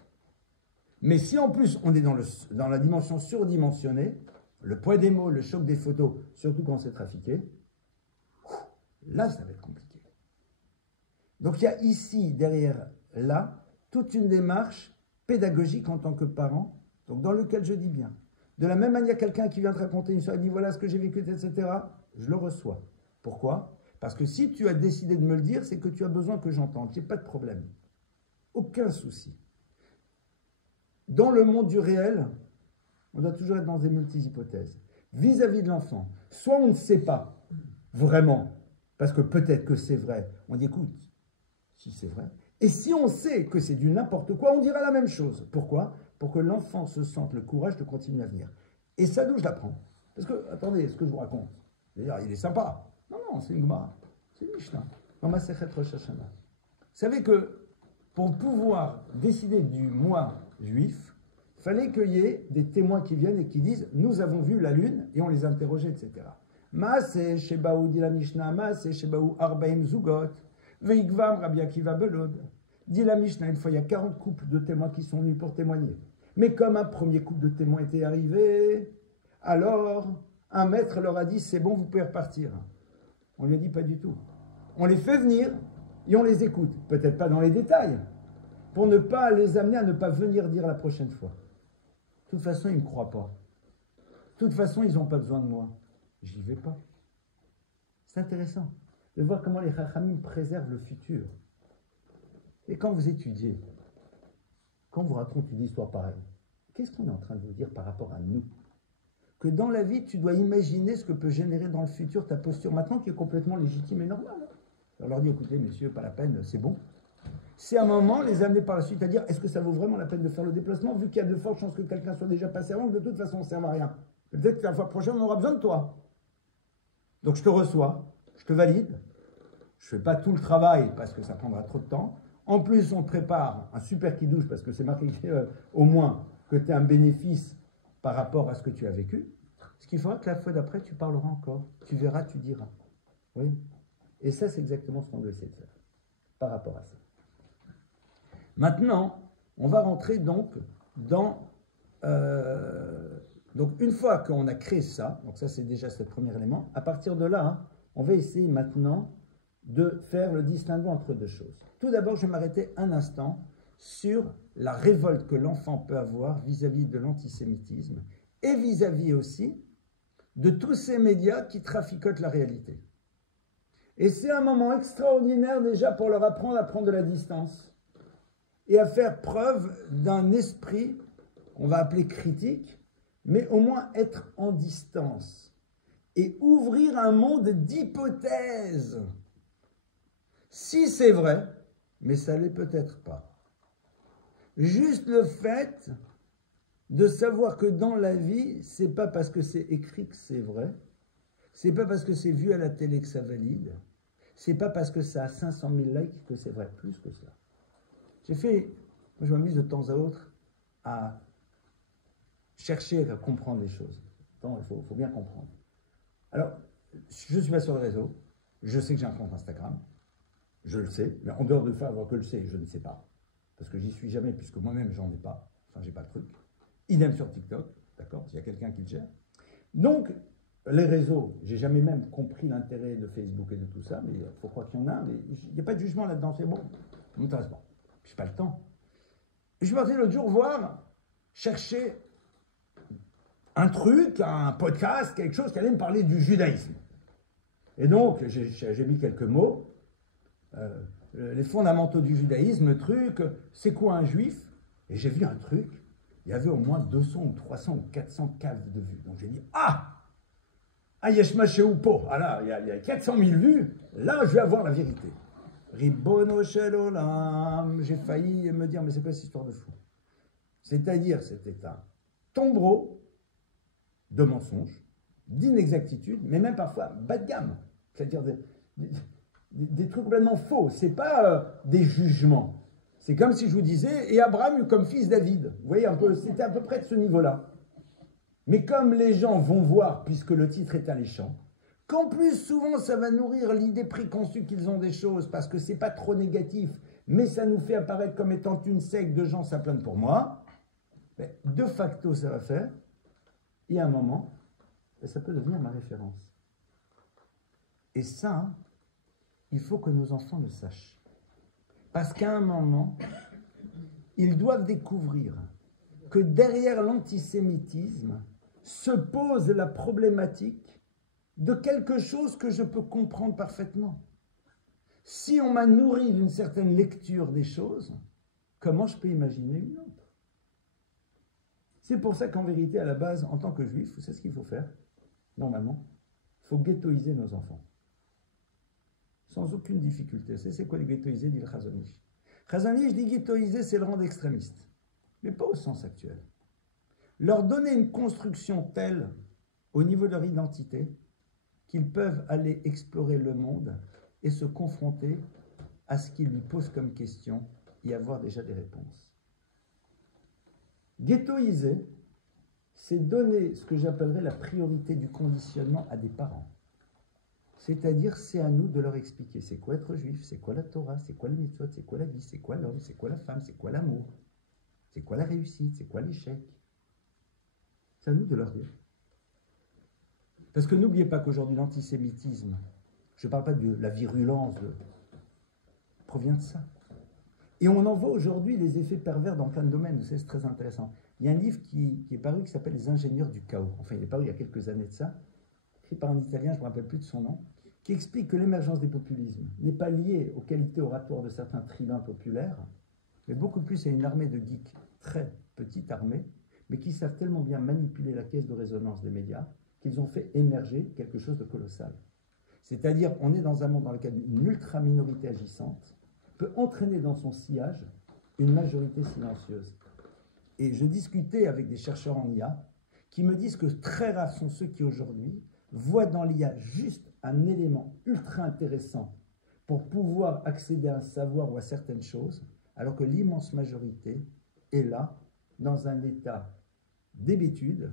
mais si en plus on est dans la dimension surdimensionnée, le poids des mots, le choc des photos, surtout quand c'est trafiqué, là ça va être compliqué. Donc il y a ici, derrière là, toute une démarche pédagogique en tant que parent, donc dans lequel je dis bien. De la même manière, quelqu'un qui vient te raconter une histoire, il dit voilà ce que j'ai vécu, etc., je le reçois. Pourquoi? Parce que si tu as décidé de me le dire, c'est que tu as besoin que j'entende. Il n'y a pas de problème. Aucun souci. Dans le monde du réel, on doit toujours être dans des multi-hypothèses. Vis-à-vis de l'enfant, soit on ne sait pas vraiment, parce que peut-être que c'est vrai, on dit écoute, si c'est vrai. Et si on sait que c'est du n'importe quoi, on dira la même chose. Pourquoi? Pour que l'enfant se sente le courage de continuer à venir. Et ça, d'où je l'apprends? Parce que, attendez, ce que je vous raconte, d'ailleurs, il est sympa. Non, c'est une Gemara. C'est une Mishnah. Dans ma Sechet Rosh Hashanah. Vous savez que pour pouvoir décider du mois juif, il fallait qu'il y ait des témoins qui viennent et qui disent « Nous avons vu la lune » et on les interrogeait, etc. « Maaseh shebaou dit la Mishnah, Maaseh shebaou arbaim zugot, veikvam Rabbi Akiva belod. » Dit la Mishnah, une fois, il y a 40 couples de témoins qui sont venus pour témoigner. Mais comme un premier couple de témoins était arrivé, alors un maître leur a dit « C'est bon, vous pouvez repartir. » On lui a dit « Pas du tout. » On les fait venir et on les écoute. Peut-être pas dans les détails, pour ne pas les amener à ne pas venir dire la prochaine fois. De toute façon, ils ne me croient pas. De toute façon, ils n'ont pas besoin de moi. J'y vais pas. C'est intéressant de voir comment les Chachamim préservent le futur. Et quand vous étudiez, quand on vous raconte une histoire pareille, qu'est-ce qu'on est en train de vous dire par rapport à nous? Que dans la vie, tu dois imaginer ce que peut générer dans le futur ta posture maintenant qui est complètement légitime et normale. On leur dit, écoutez, messieurs, pas la peine, c'est bon. C'est un moment, les amener par la suite à dire, est-ce que ça vaut vraiment la peine de faire le déplacement, vu qu'il y a de fortes chances que quelqu'un soit déjà passé avant, que de toute façon, on ne sert à rien. Peut-être que la fois prochaine, on aura besoin de toi. Donc je te reçois, je te valide, je ne fais pas tout le travail parce que ça prendra trop de temps. En plus, on te prépare un super qui-douche parce que c'est marqué au moins que tu as un bénéfice par rapport à ce que tu as vécu. Ce qui fera que la fois d'après, tu parleras encore. Tu verras, tu diras. Oui. Et ça, c'est exactement ce qu'on doit essayer de faire par rapport à ça. Maintenant, on va rentrer donc dans... donc, une fois qu'on a créé ça, donc ça, c'est déjà ce premier élément, à partir de là, on va essayer maintenant de faire le distinguo entre deux choses. Tout d'abord, je vais m'arrêter un instant sur la révolte que l'enfant peut avoir vis-à-vis de l'antisémitisme et vis-à-vis aussi de tous ces médias qui traficotent la réalité. Et c'est un moment extraordinaire déjà pour leur apprendre à prendre de la distance et à faire preuve d'un esprit, on va appeler critique, mais au moins être en distance et ouvrir un monde d'hypothèses. Si c'est vrai, mais ça l'est peut-être pas. Juste le fait de savoir que dans la vie, c'est pas parce que c'est écrit que c'est vrai, c'est pas parce que c'est vu à la télé que ça valide, c'est pas parce que ça a 500 000 likes que c'est vrai, plus que ça. Moi je m'amuse de temps à autre à chercher à comprendre les choses. Attends, il faut bien comprendre. Alors, je suis pas sur le réseau, je sais que j'ai un compte Instagram, je le sais, mais en dehors de faire avoir que le sais, je ne sais pas. Parce que j'y suis jamais, puisque moi-même, j'en ai pas. Enfin, j'ai pas le truc. Idem sur TikTok, d'accord, s'il y a quelqu'un qui le gère. Donc, les réseaux, j'ai jamais même compris l'intérêt de Facebook et de tout ça, mais il faut croire qu'il y en a, mais il n'y a pas de jugement là-dedans. C'est bon, ça m'intéresse pas. Je n'ai pas le temps. Et je suis parti l'autre jour chercher un truc, un podcast, quelque chose qui allait me parler du judaïsme. Et donc, j'ai mis quelques mots. Les fondamentaux du judaïsme, le truc, c'est quoi un juif? Et j'ai vu un truc, il y avait au moins 200 ou 300 ou 400 cases de vues. Donc j'ai dit, Yeshma Sheupo, là, il y a 400 000 vues, là je vais avoir la vérité. Ribono Shel Olam, j'ai failli me dire, mais c'est quoi cette histoire de fou? C'est-à-dire, c'était un tombereau de mensonges, d'inexactitudes, mais même parfois bas de gamme. C'est-à-dire des trucs complètement faux. C'est pas des jugements. C'est comme si je vous disais, et Abraham eut comme fils David. Vous voyez un peu, c'était à peu près de ce niveau-là. Mais comme les gens vont voir, puisque le titre est alléchant, qu'en plus souvent ça va nourrir l'idée préconçue qu'ils ont des choses, parce que c'est pas trop négatif, mais ça nous fait apparaître comme étant une secte de gens ça plaint pour moi, mais de facto ça va faire, et à un moment, ça peut devenir ma référence. Et ça, il faut que nos enfants le sachent. Parce qu'à un moment, ils doivent découvrir que derrière l'antisémitisme se pose la problématique de quelque chose que je peux comprendre parfaitement. Si on m'a nourri d'une certaine lecture des choses, comment je peux imaginer une autre? C'est pour ça qu'en vérité, à la base, en tant que juif, c'est ce qu'il faut faire, normalement, il faut ghettoiser nos enfants. Sans aucune difficulté. C'est quoi le ghettoiser, dit le Chazon Ish. Chazon Ish dit ghettoiser, c'est le rendre extrémiste. Mais pas au sens actuel. Leur donner une construction telle, au niveau de leur identité, qu'ils peuvent aller explorer le monde et se confronter à ce qu'ils lui posent comme question et avoir déjà des réponses. Ghettoiser, c'est donner ce que j'appellerais la priorité du conditionnement à des parents. C'est-à-dire, c'est à nous de leur expliquer c'est quoi être juif, c'est quoi la Torah, c'est quoi les mitzvot, c'est quoi la vie, c'est quoi l'homme, c'est quoi la femme, c'est quoi l'amour, c'est quoi la réussite, c'est quoi l'échec. C'est à nous de leur dire. Parce que n'oubliez pas qu'aujourd'hui, l'antisémitisme, je ne parle pas de la virulence, provient de ça. Et on en voit aujourd'hui les effets pervers dans plein de domaines, c'est très intéressant. Il y a un livre qui est paru qui s'appelle Les ingénieurs du chaos. Enfin, il est paru il y a quelques années de ça, écrit par un Italien, je ne me rappelle plus de son nom, qui explique que l'émergence des populismes n'est pas liée aux qualités oratoires de certains tribuns populaires, mais beaucoup plus à une armée de geeks, très petite armée, mais qui savent tellement bien manipuler la caisse de résonance des médias qu'ils ont fait émerger quelque chose de colossal. C'est-à-dire, on est dans un monde dans lequel une ultra-minorité agissante peut entraîner dans son sillage une majorité silencieuse. Et je discutais avec des chercheurs en IA qui me disent que très rares sont ceux qui aujourd'hui voient dans l'IA juste un élément ultra intéressant pour pouvoir accéder à un savoir ou à certaines choses, alors que l'immense majorité est là, dans un état d'hébétude,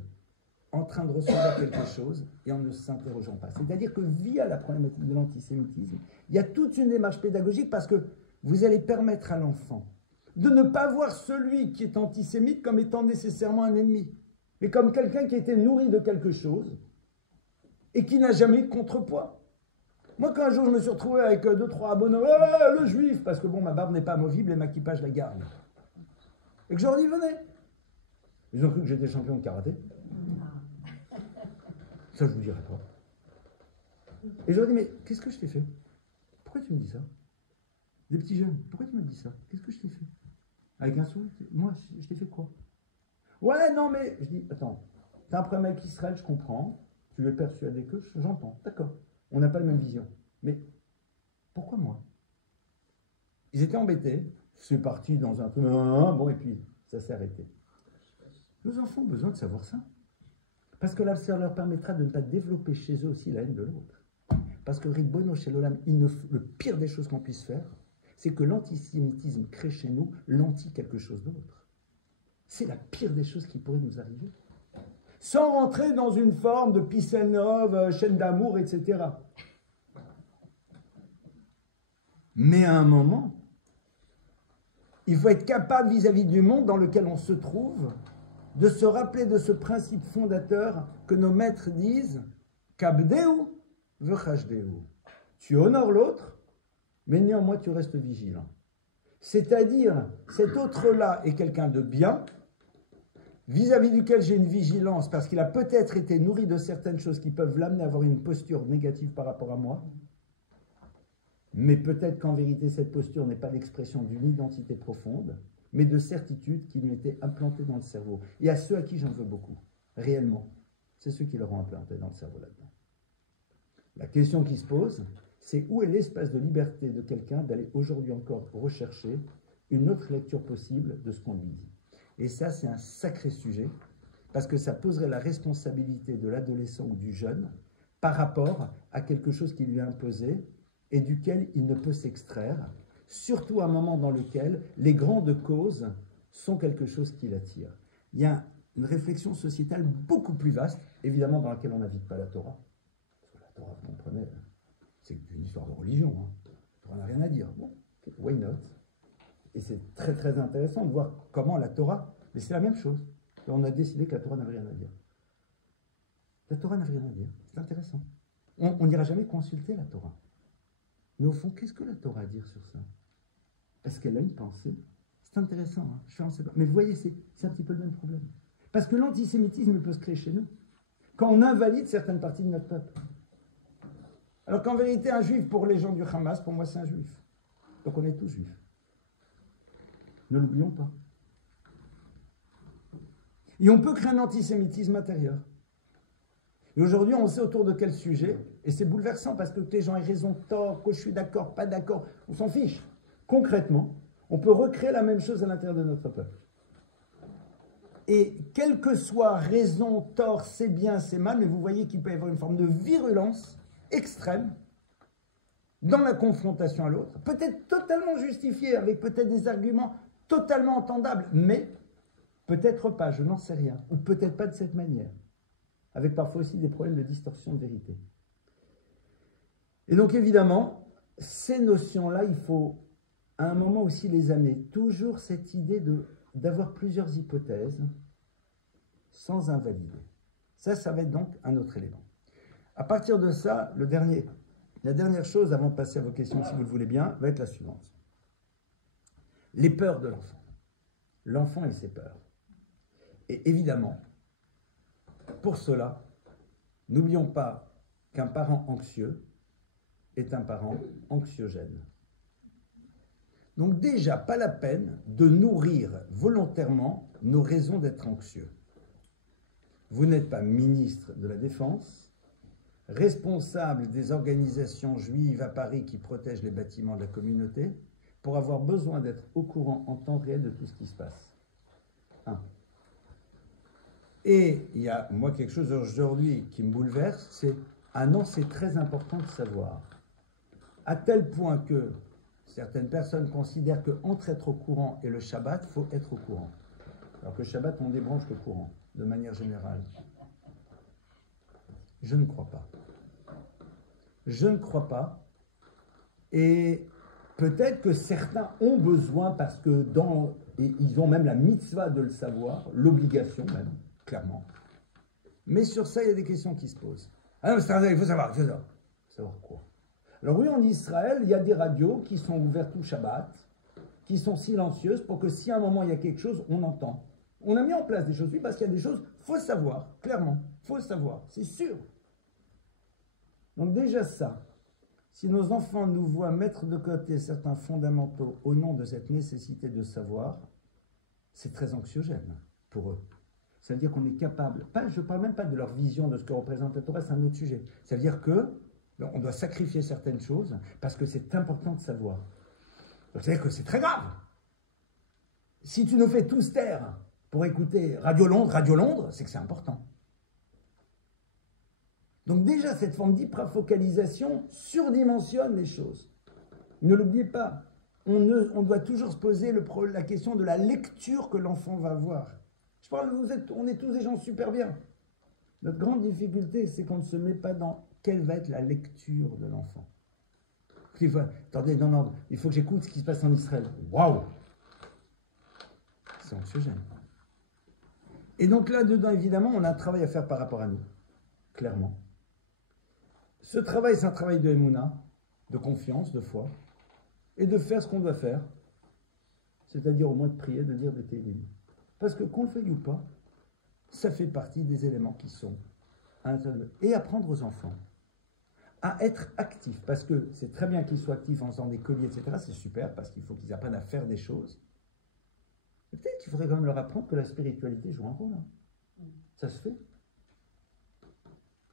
en train de recevoir quelque chose et en ne s'interrogeant pas. C'est-à-dire que via la problématique de l'antisémitisme, il y a toute une démarche pédagogique parce que vous allez permettre à l'enfant de ne pas voir celui qui est antisémite comme étant nécessairement un ennemi, mais comme quelqu'un qui a été nourri de quelque chose et qui n'a jamais eu de contrepoids. Moi, quand un jour je me suis retrouvé avec 2-3 abonnés, le juif, parce que bon, ma barbe n'est pas amovible et ma kippa, je la garde. Et que je leur dis, venez. Ils ont cru que j'étais champion de karaté. Ça, je ne vous dirai pas. Et je leur dis, mais qu'est-ce que je t'ai fait? pourquoi tu me dis ça? Des petits jeunes, pourquoi tu m'as dit ça? Qu'est-ce que je t'ai fait? Avec un sourire, moi, je t'ai fait quoi? Ouais, non, mais je dis, attends, t'as un problème avec Israël, je comprends. Tu es persuadé que j'entends, d'accord. On n'a pas la même vision. Mais pourquoi moi? Ils étaient embêtés. C'est parti dans un truc, bon, et puis ça s'est arrêté. Nos enfants ont besoin de savoir ça. Parce que là, ça leur permettra de ne pas développer chez eux aussi la haine de l'autre. Parce que Ribono chez l'Olam, le pire des choses qu'on puisse faire, c'est que l'antisémitisme crée chez nous l'anti-quelque chose d'autre. C'est la pire des choses qui pourrait nous arriver. Sans rentrer dans une forme de peace and love, chaîne d'amour, etc. Mais à un moment, il faut être capable vis-à-vis du monde dans lequel on se trouve, de se rappeler de ce principe fondateur que nos maîtres disent « Kabdeu v'chashdeu ». Tu honores l'autre, mais néanmoins tu restes vigilant. C'est-à-dire, cet autre-là est quelqu'un de bien, vis-à-vis duquel j'ai une vigilance, parce qu'il a peut-être été nourri de certaines choses qui peuvent l'amener à avoir une posture négative par rapport à moi, mais peut-être qu'en vérité, cette posture n'est pas l'expression d'une identité profonde, mais de certitudes qui lui étaient implantées dans le cerveau. Et à ceux à qui j'en veux beaucoup, réellement, c'est ceux qui leur ont implanté dans le cerveau là-dedans. La question qui se pose, c'est où est l'espace de liberté de quelqu'un d'aller aujourd'hui encore rechercher une autre lecture possible de ce qu'on lui dit. Et ça, c'est un sacré sujet, parce que ça poserait la responsabilité de l'adolescent ou du jeune par rapport à quelque chose qui lui est imposé et duquel il ne peut s'extraire, surtout à un moment dans lequel les grandes causes sont quelque chose qui l'attire. Il y a une réflexion sociétale beaucoup plus vaste, évidemment dans laquelle on n'invite pas la Torah. Parce que la Torah, vous comprenez, c'est une histoire de religion. La Torah n'a rien à dire. Bon, why not? Et c'est très très intéressant de voir comment la Torah, mais c'est la même chose. Et on a décidé que la Torah n'avait rien à dire. La Torah n'a rien à dire. C'est intéressant. On n'ira jamais consulter la Torah. Mais au fond, qu'est-ce que la Torah a à dire sur ça? Est-ce qu'elle a une pensée? C'est intéressant, hein, je ne sais pas. Mais vous voyez, c'est un petit peu le même problème. Parce que l'antisémitisme peut se créer chez nous, quand on invalide certaines parties de notre peuple. Alors qu'en vérité, un juif, pour les gens du Hamas, pour moi, c'est un juif. Donc on est tous juifs. Ne l'oublions pas. Et on peut créer un antisémitisme intérieur. Et aujourd'hui, on sait autour de quel sujet, et c'est bouleversant parce que les gens aient raison, tort, que je suis d'accord, pas d'accord, on s'en fiche. Concrètement, on peut recréer la même chose à l'intérieur de notre peuple. Et quelle que soit raison, tort, c'est bien, c'est mal, mais vous voyez qu'il peut y avoir une forme de virulence extrême dans la confrontation à l'autre, peut-être totalement justifiée, avec peut-être des arguments totalement entendables, mais peut-être pas, je n'en sais rien, ou peut-être pas de cette manière, avec parfois aussi des problèmes de distorsion de vérité. Et donc évidemment, ces notions-là, il faut à un moment aussi les amener. Toujours cette idée d'avoir plusieurs hypothèses sans invalider. Ça va être donc un autre élément. À partir de ça, la dernière chose, avant de passer à vos questions, si vous le voulez bien, va être la suivante. Les peurs de l'enfant. L'enfant et ses peurs. Et évidemment, pour cela, n'oublions pas qu'un parent anxieux est un parent anxiogène. Donc déjà, pas la peine de nourrir volontairement nos raisons d'être anxieux. Vous n'êtes pas ministre de la Défense, responsable des organisations juives à Paris qui protègent les bâtiments de la communauté, pour avoir besoin d'être au courant en temps réel de tout ce qui se passe. Et il y a, moi, quelque chose aujourd'hui qui me bouleverse, c'est « Ah non, c'est très important de savoir ». À tel point que certaines personnes considèrent qu'entre être au courant et le Shabbat, il faut être au courant. Alors que le Shabbat, on débranche le courant, de manière générale. Je ne crois pas. Je ne crois pas. Et peut-être que certains ont besoin, parce que et ils ont même la mitzvah de le savoir, l'obligation même, clairement. Mais sur ça, il y a des questions qui se posent. Ah non, il faut savoir, il faut savoir. Savoir quoi? Alors oui, en Israël, il y a des radios qui sont ouvertes tout Shabbat, qui sont silencieuses pour que si à un moment il y a quelque chose, on entend. On a mis en place des choses, oui, parce qu'il y a des choses, il faut savoir, clairement, il faut savoir, c'est sûr. Donc déjà ça, Si nos enfants nous voient mettre de côté certains fondamentaux au nom de cette nécessité de savoir, c'est très anxiogène pour eux. Ça veut dire qu'on est capable, je ne parle même pas de leur vision de ce que représente la Torah, c'est un autre sujet. Ça veut dire qu'on doit sacrifier certaines choses parce que c'est important de savoir. C'est-à-dire que c'est très grave. Si tu nous fais tous taire pour écouter Radio Londres, c'est que c'est important. Donc déjà, cette forme d'hyperfocalisation surdimensionne les choses. Ne l'oubliez pas, on doit toujours se poser la question de la lecture que l'enfant va avoir. Je parle, on est tous des gens super bien. Notre grande difficulté, c'est qu'on ne se met pas dans quelle va être la lecture de l'enfant. Attendez, non, il faut que j'écoute ce qui se passe en Israël. Waouh! C'est anxiogène. Et donc là-dedans, évidemment, on a un travail à faire par rapport à nous, clairement. Ce travail, c'est un travail de Emouna, de confiance, de foi, et de faire ce qu'on doit faire, c'est-à-dire au moins de prier, de dire des télim. Parce que qu'on le veuille ou pas, ça fait partie des éléments qui sont à l'intérieur. Et apprendre aux enfants à être actifs, parce que c'est très bien qu'ils soient actifs en faisant des colliers, etc., c'est super, parce qu'il faut qu'ils apprennent à faire des choses. Mais peut-être qu'il faudrait quand même leur apprendre que la spiritualité joue un rôle. Hein. Ça se fait.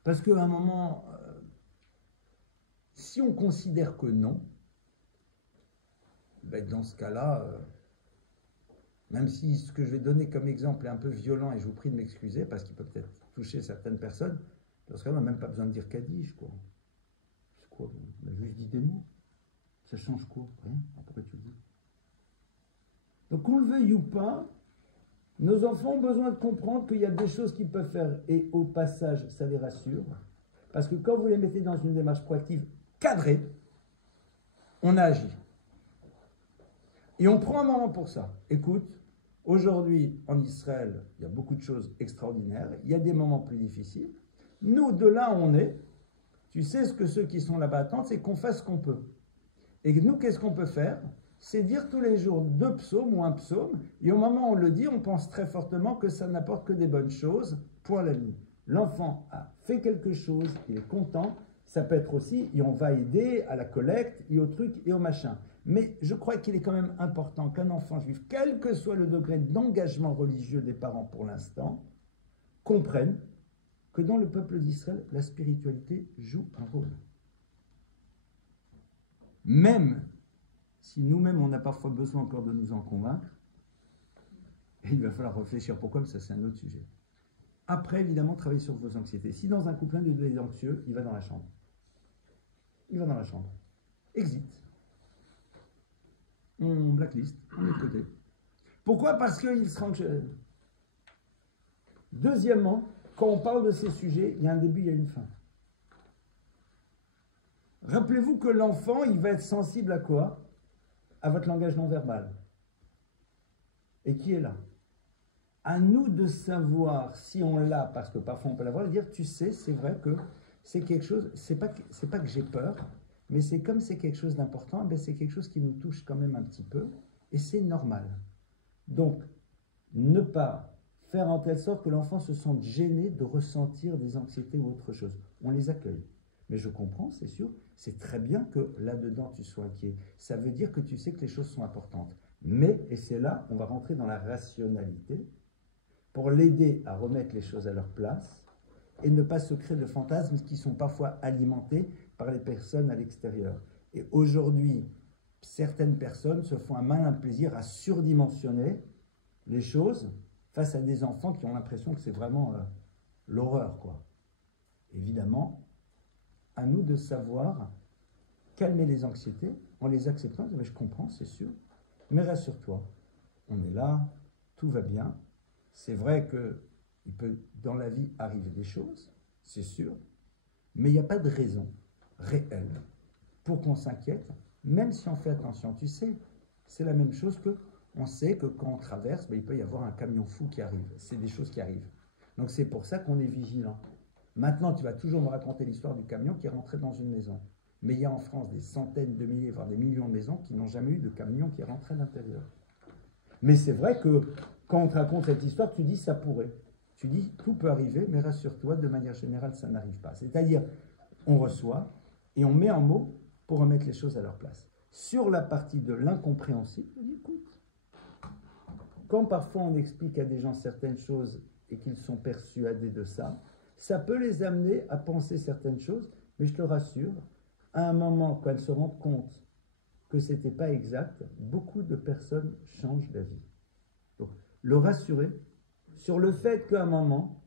Parce qu'à un moment, si on considère que non, ben dans ce cas-là, même si ce que je vais donner comme exemple est un peu violent, et je vous prie de m'excuser, parce qu'il peut peut-être toucher certaines personnes, dans ce cas-là, on n'a même pas besoin de dire Kaddish, quoi. C'est quoi? On a juste dit des mots. Ça change quoi? Rien. Pourquoi tu le dis? Donc, qu'on le veuille ou pas, nos enfants ont besoin de comprendre qu'il y a des choses qu'ils peuvent faire, et au passage, ça les rassure, parce que quand vous les mettez dans une démarche proactive cadrée, on a agi. Et on prend un moment pour ça. Écoute, aujourd'hui, en Israël, il y a beaucoup de choses extraordinaires. Il y a des moments plus difficiles. Nous, de là où on est, tu sais ce que ceux qui sont là-bas attendent, c'est qu'on fasse ce qu'on peut. Et nous, qu'est-ce qu'on peut faire? C'est dire tous les jours 2 psaumes ou un psaume. Et au moment où on le dit, on pense très fortement que ça n'apporte que des bonnes choses. Point la ligne. L'enfant a fait quelque chose, il est content. Ça peut être aussi, et on va aider à la collecte, et au truc, et au machin. Mais je crois qu'il est quand même important qu'un enfant juif, quel que soit le degré d'engagement religieux des parents pour l'instant, comprenne que dans le peuple d'Israël, la spiritualité joue un rôle. Même si nous-mêmes, on a parfois besoin encore de nous en convaincre, et il va falloir réfléchir pourquoi, mais ça c'est un autre sujet. Après, évidemment, travailler sur vos anxiétés. Si dans un couple, un des deux est anxieux, il va dans la chambre. Il va dans la chambre. Exit. On blacklist, on met de côté. Pourquoi? Parce qu'il sera anxieux. Deuxièmement, quand on parle de ces sujets, il y a un début, il y a une fin. Rappelez-vous que l'enfant, il va être sensible à quoi? À votre langage non verbal. Et qui est là? À nous de savoir si on l'a, parce que parfois on peut l'avoir, et dire, tu sais, c'est vrai que c'est quelque chose, c'est pas que j'ai peur, mais c'est comme c'est quelque chose d'important, ben c'est quelque chose qui nous touche quand même un petit peu, et c'est normal. Donc, ne pas faire en telle sorte que l'enfant se sente gêné de ressentir des anxiétés ou autre chose. On les accueille. Mais je comprends, c'est sûr, c'est très bien que là-dedans tu sois inquiet. Ça veut dire que tu sais que les choses sont importantes. Mais, et c'est là, on va rentrer dans la rationalité, pour l'aider à remettre les choses à leur place, et ne pas se créer de fantasmes qui sont parfois alimentés par les personnes à l'extérieur. Et aujourd'hui, certaines personnes se font un malin plaisir à surdimensionner les choses face à des enfants qui ont l'impression que c'est vraiment l'horreur, quoi. Évidemment, à nous de savoir calmer les anxiétés en les acceptant. Mais je comprends, c'est sûr. Mais rassure-toi, on est là, tout va bien. C'est vrai qu'il peut dans la vie arriver des choses, c'est sûr, mais il n'y a pas de raison réelle pour qu'on s'inquiète, même si on fait attention. Tu sais, c'est la même chose que on sait que quand on traverse, il peut y avoir un camion fou qui arrive. C'est des choses qui arrivent. Donc c'est pour ça qu'on est vigilant. Maintenant, tu vas toujours me raconter l'histoire du camion qui est rentré dans une maison. Mais il y a en France des centaines de milliers, voire des millions de maisons qui n'ont jamais eu de camion qui est rentré à l'intérieur. Mais c'est vrai que quand on te raconte cette histoire, tu dis ça pourrait. Tu dis tout peut arriver, mais rassure-toi, de manière générale, ça n'arrive pas. C'est-à-dire, on reçoit et on met en mots pour remettre les choses à leur place. Sur la partie de l'incompréhensible, je dis écoute, quand parfois on explique à des gens certaines choses et qu'ils sont persuadés de ça, ça peut les amener à penser certaines choses, mais je te rassure, à un moment, quand elles se rendent compte que ce n'était pas exact, beaucoup de personnes changent d'avis. Donc, le rassurer sur le fait qu'à un moment,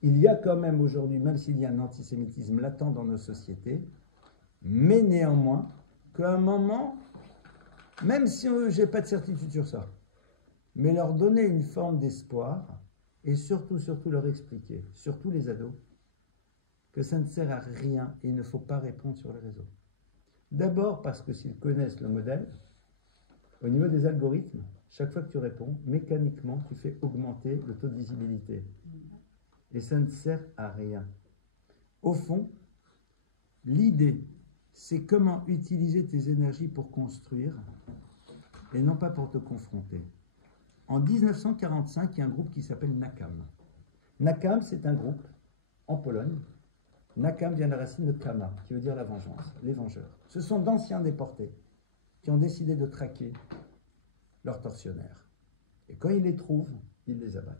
il y a quand même aujourd'hui, même s'il y a un antisémitisme latent dans nos sociétés, mais néanmoins, qu'à un moment, même si je n'ai pas de certitude sur ça, mais leur donner une forme d'espoir et surtout leur expliquer, surtout les ados, que ça ne sert à rien et il ne faut pas répondre sur les réseaux. D'abord parce que s'ils connaissent le modèle, au niveau des algorithmes, chaque fois que tu réponds, mécaniquement, tu fais augmenter le taux de visibilité. Et ça ne sert à rien. Au fond, l'idée, c'est comment utiliser tes énergies pour construire et non pas pour te confronter. En 1945, il y a un groupe qui s'appelle Nakam. Nakam, c'est un groupe en Pologne. Nakam vient de la racine de Kama, qui veut dire la vengeance, les vengeurs. Ce sont d'anciens déportés qui ont décidé de traquer leurs tortionnaires. Et quand ils les trouvent, ils les abattent.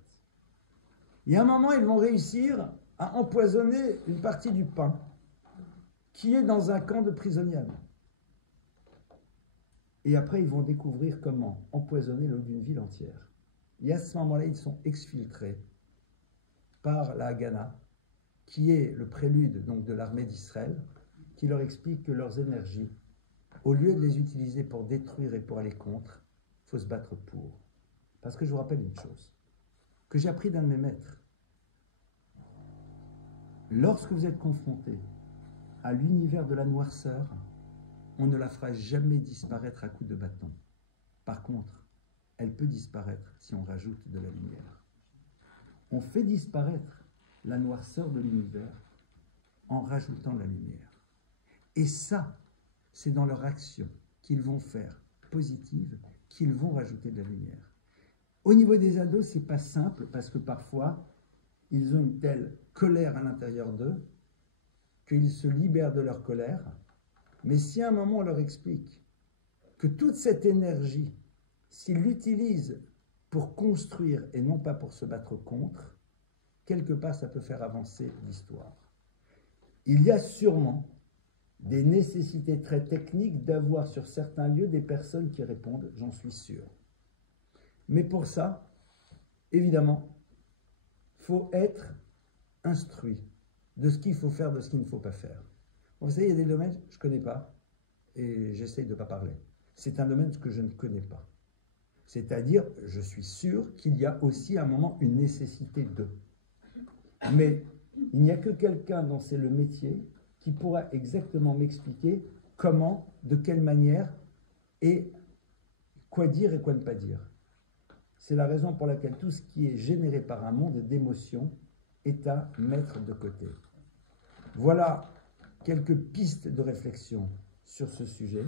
Et à un moment, ils vont réussir à empoisonner une partie du pain qui est dans un camp de prisonniers. Et après, ils vont découvrir comment empoisonner l'eau d'une ville entière. Et à ce moment-là, ils sont exfiltrés par la Haganah, qui est le prélude donc, de l'armée d'Israël, qui leur explique que leurs énergies, au lieu de les utiliser pour détruire et pour aller contre, il faut se battre pour. Parce que je vous rappelle une chose, que j'ai appris d'un de mes maîtres. Lorsque vous êtes confronté à l'univers de la noirceur, on ne la fera jamais disparaître à coups de bâton. Par contre, elle peut disparaître si on rajoute de la lumière. On fait disparaître la noirceur de l'univers en rajoutant de la lumière. Et ça, c'est dans leur action qu'ils vont faire positive, qu'ils vont rajouter de la lumière. Au niveau des ados, c'est pas simple parce que parfois, ils ont une telle colère à l'intérieur d'eux qu'ils se libèrent de leur colère. Mais si à un moment on leur explique que toute cette énergie, s'ils l'utilisent pour construire et non pas pour se battre contre, quelque part ça peut faire avancer l'histoire. Il y a sûrement des nécessités très techniques d'avoir sur certains lieux des personnes qui répondent, j'en suis sûr. Mais pour ça, évidemment, il faut être instruit de ce qu'il faut faire, de ce qu'il ne faut pas faire. Vous savez, il y a des domaines que je ne connais pas et j'essaye de ne pas parler. C'est un domaine que je ne connais pas. C'est-à-dire, je suis sûr qu'il y a aussi à un moment une nécessité de. Mais il n'y a que quelqu'un dont c'est le métier qui pourra exactement m'expliquer comment, de quelle manière et quoi dire et quoi ne pas dire. C'est la raison pour laquelle tout ce qui est généré par un monde d'émotions est à mettre de côté. Voilà quelques pistes de réflexion sur ce sujet.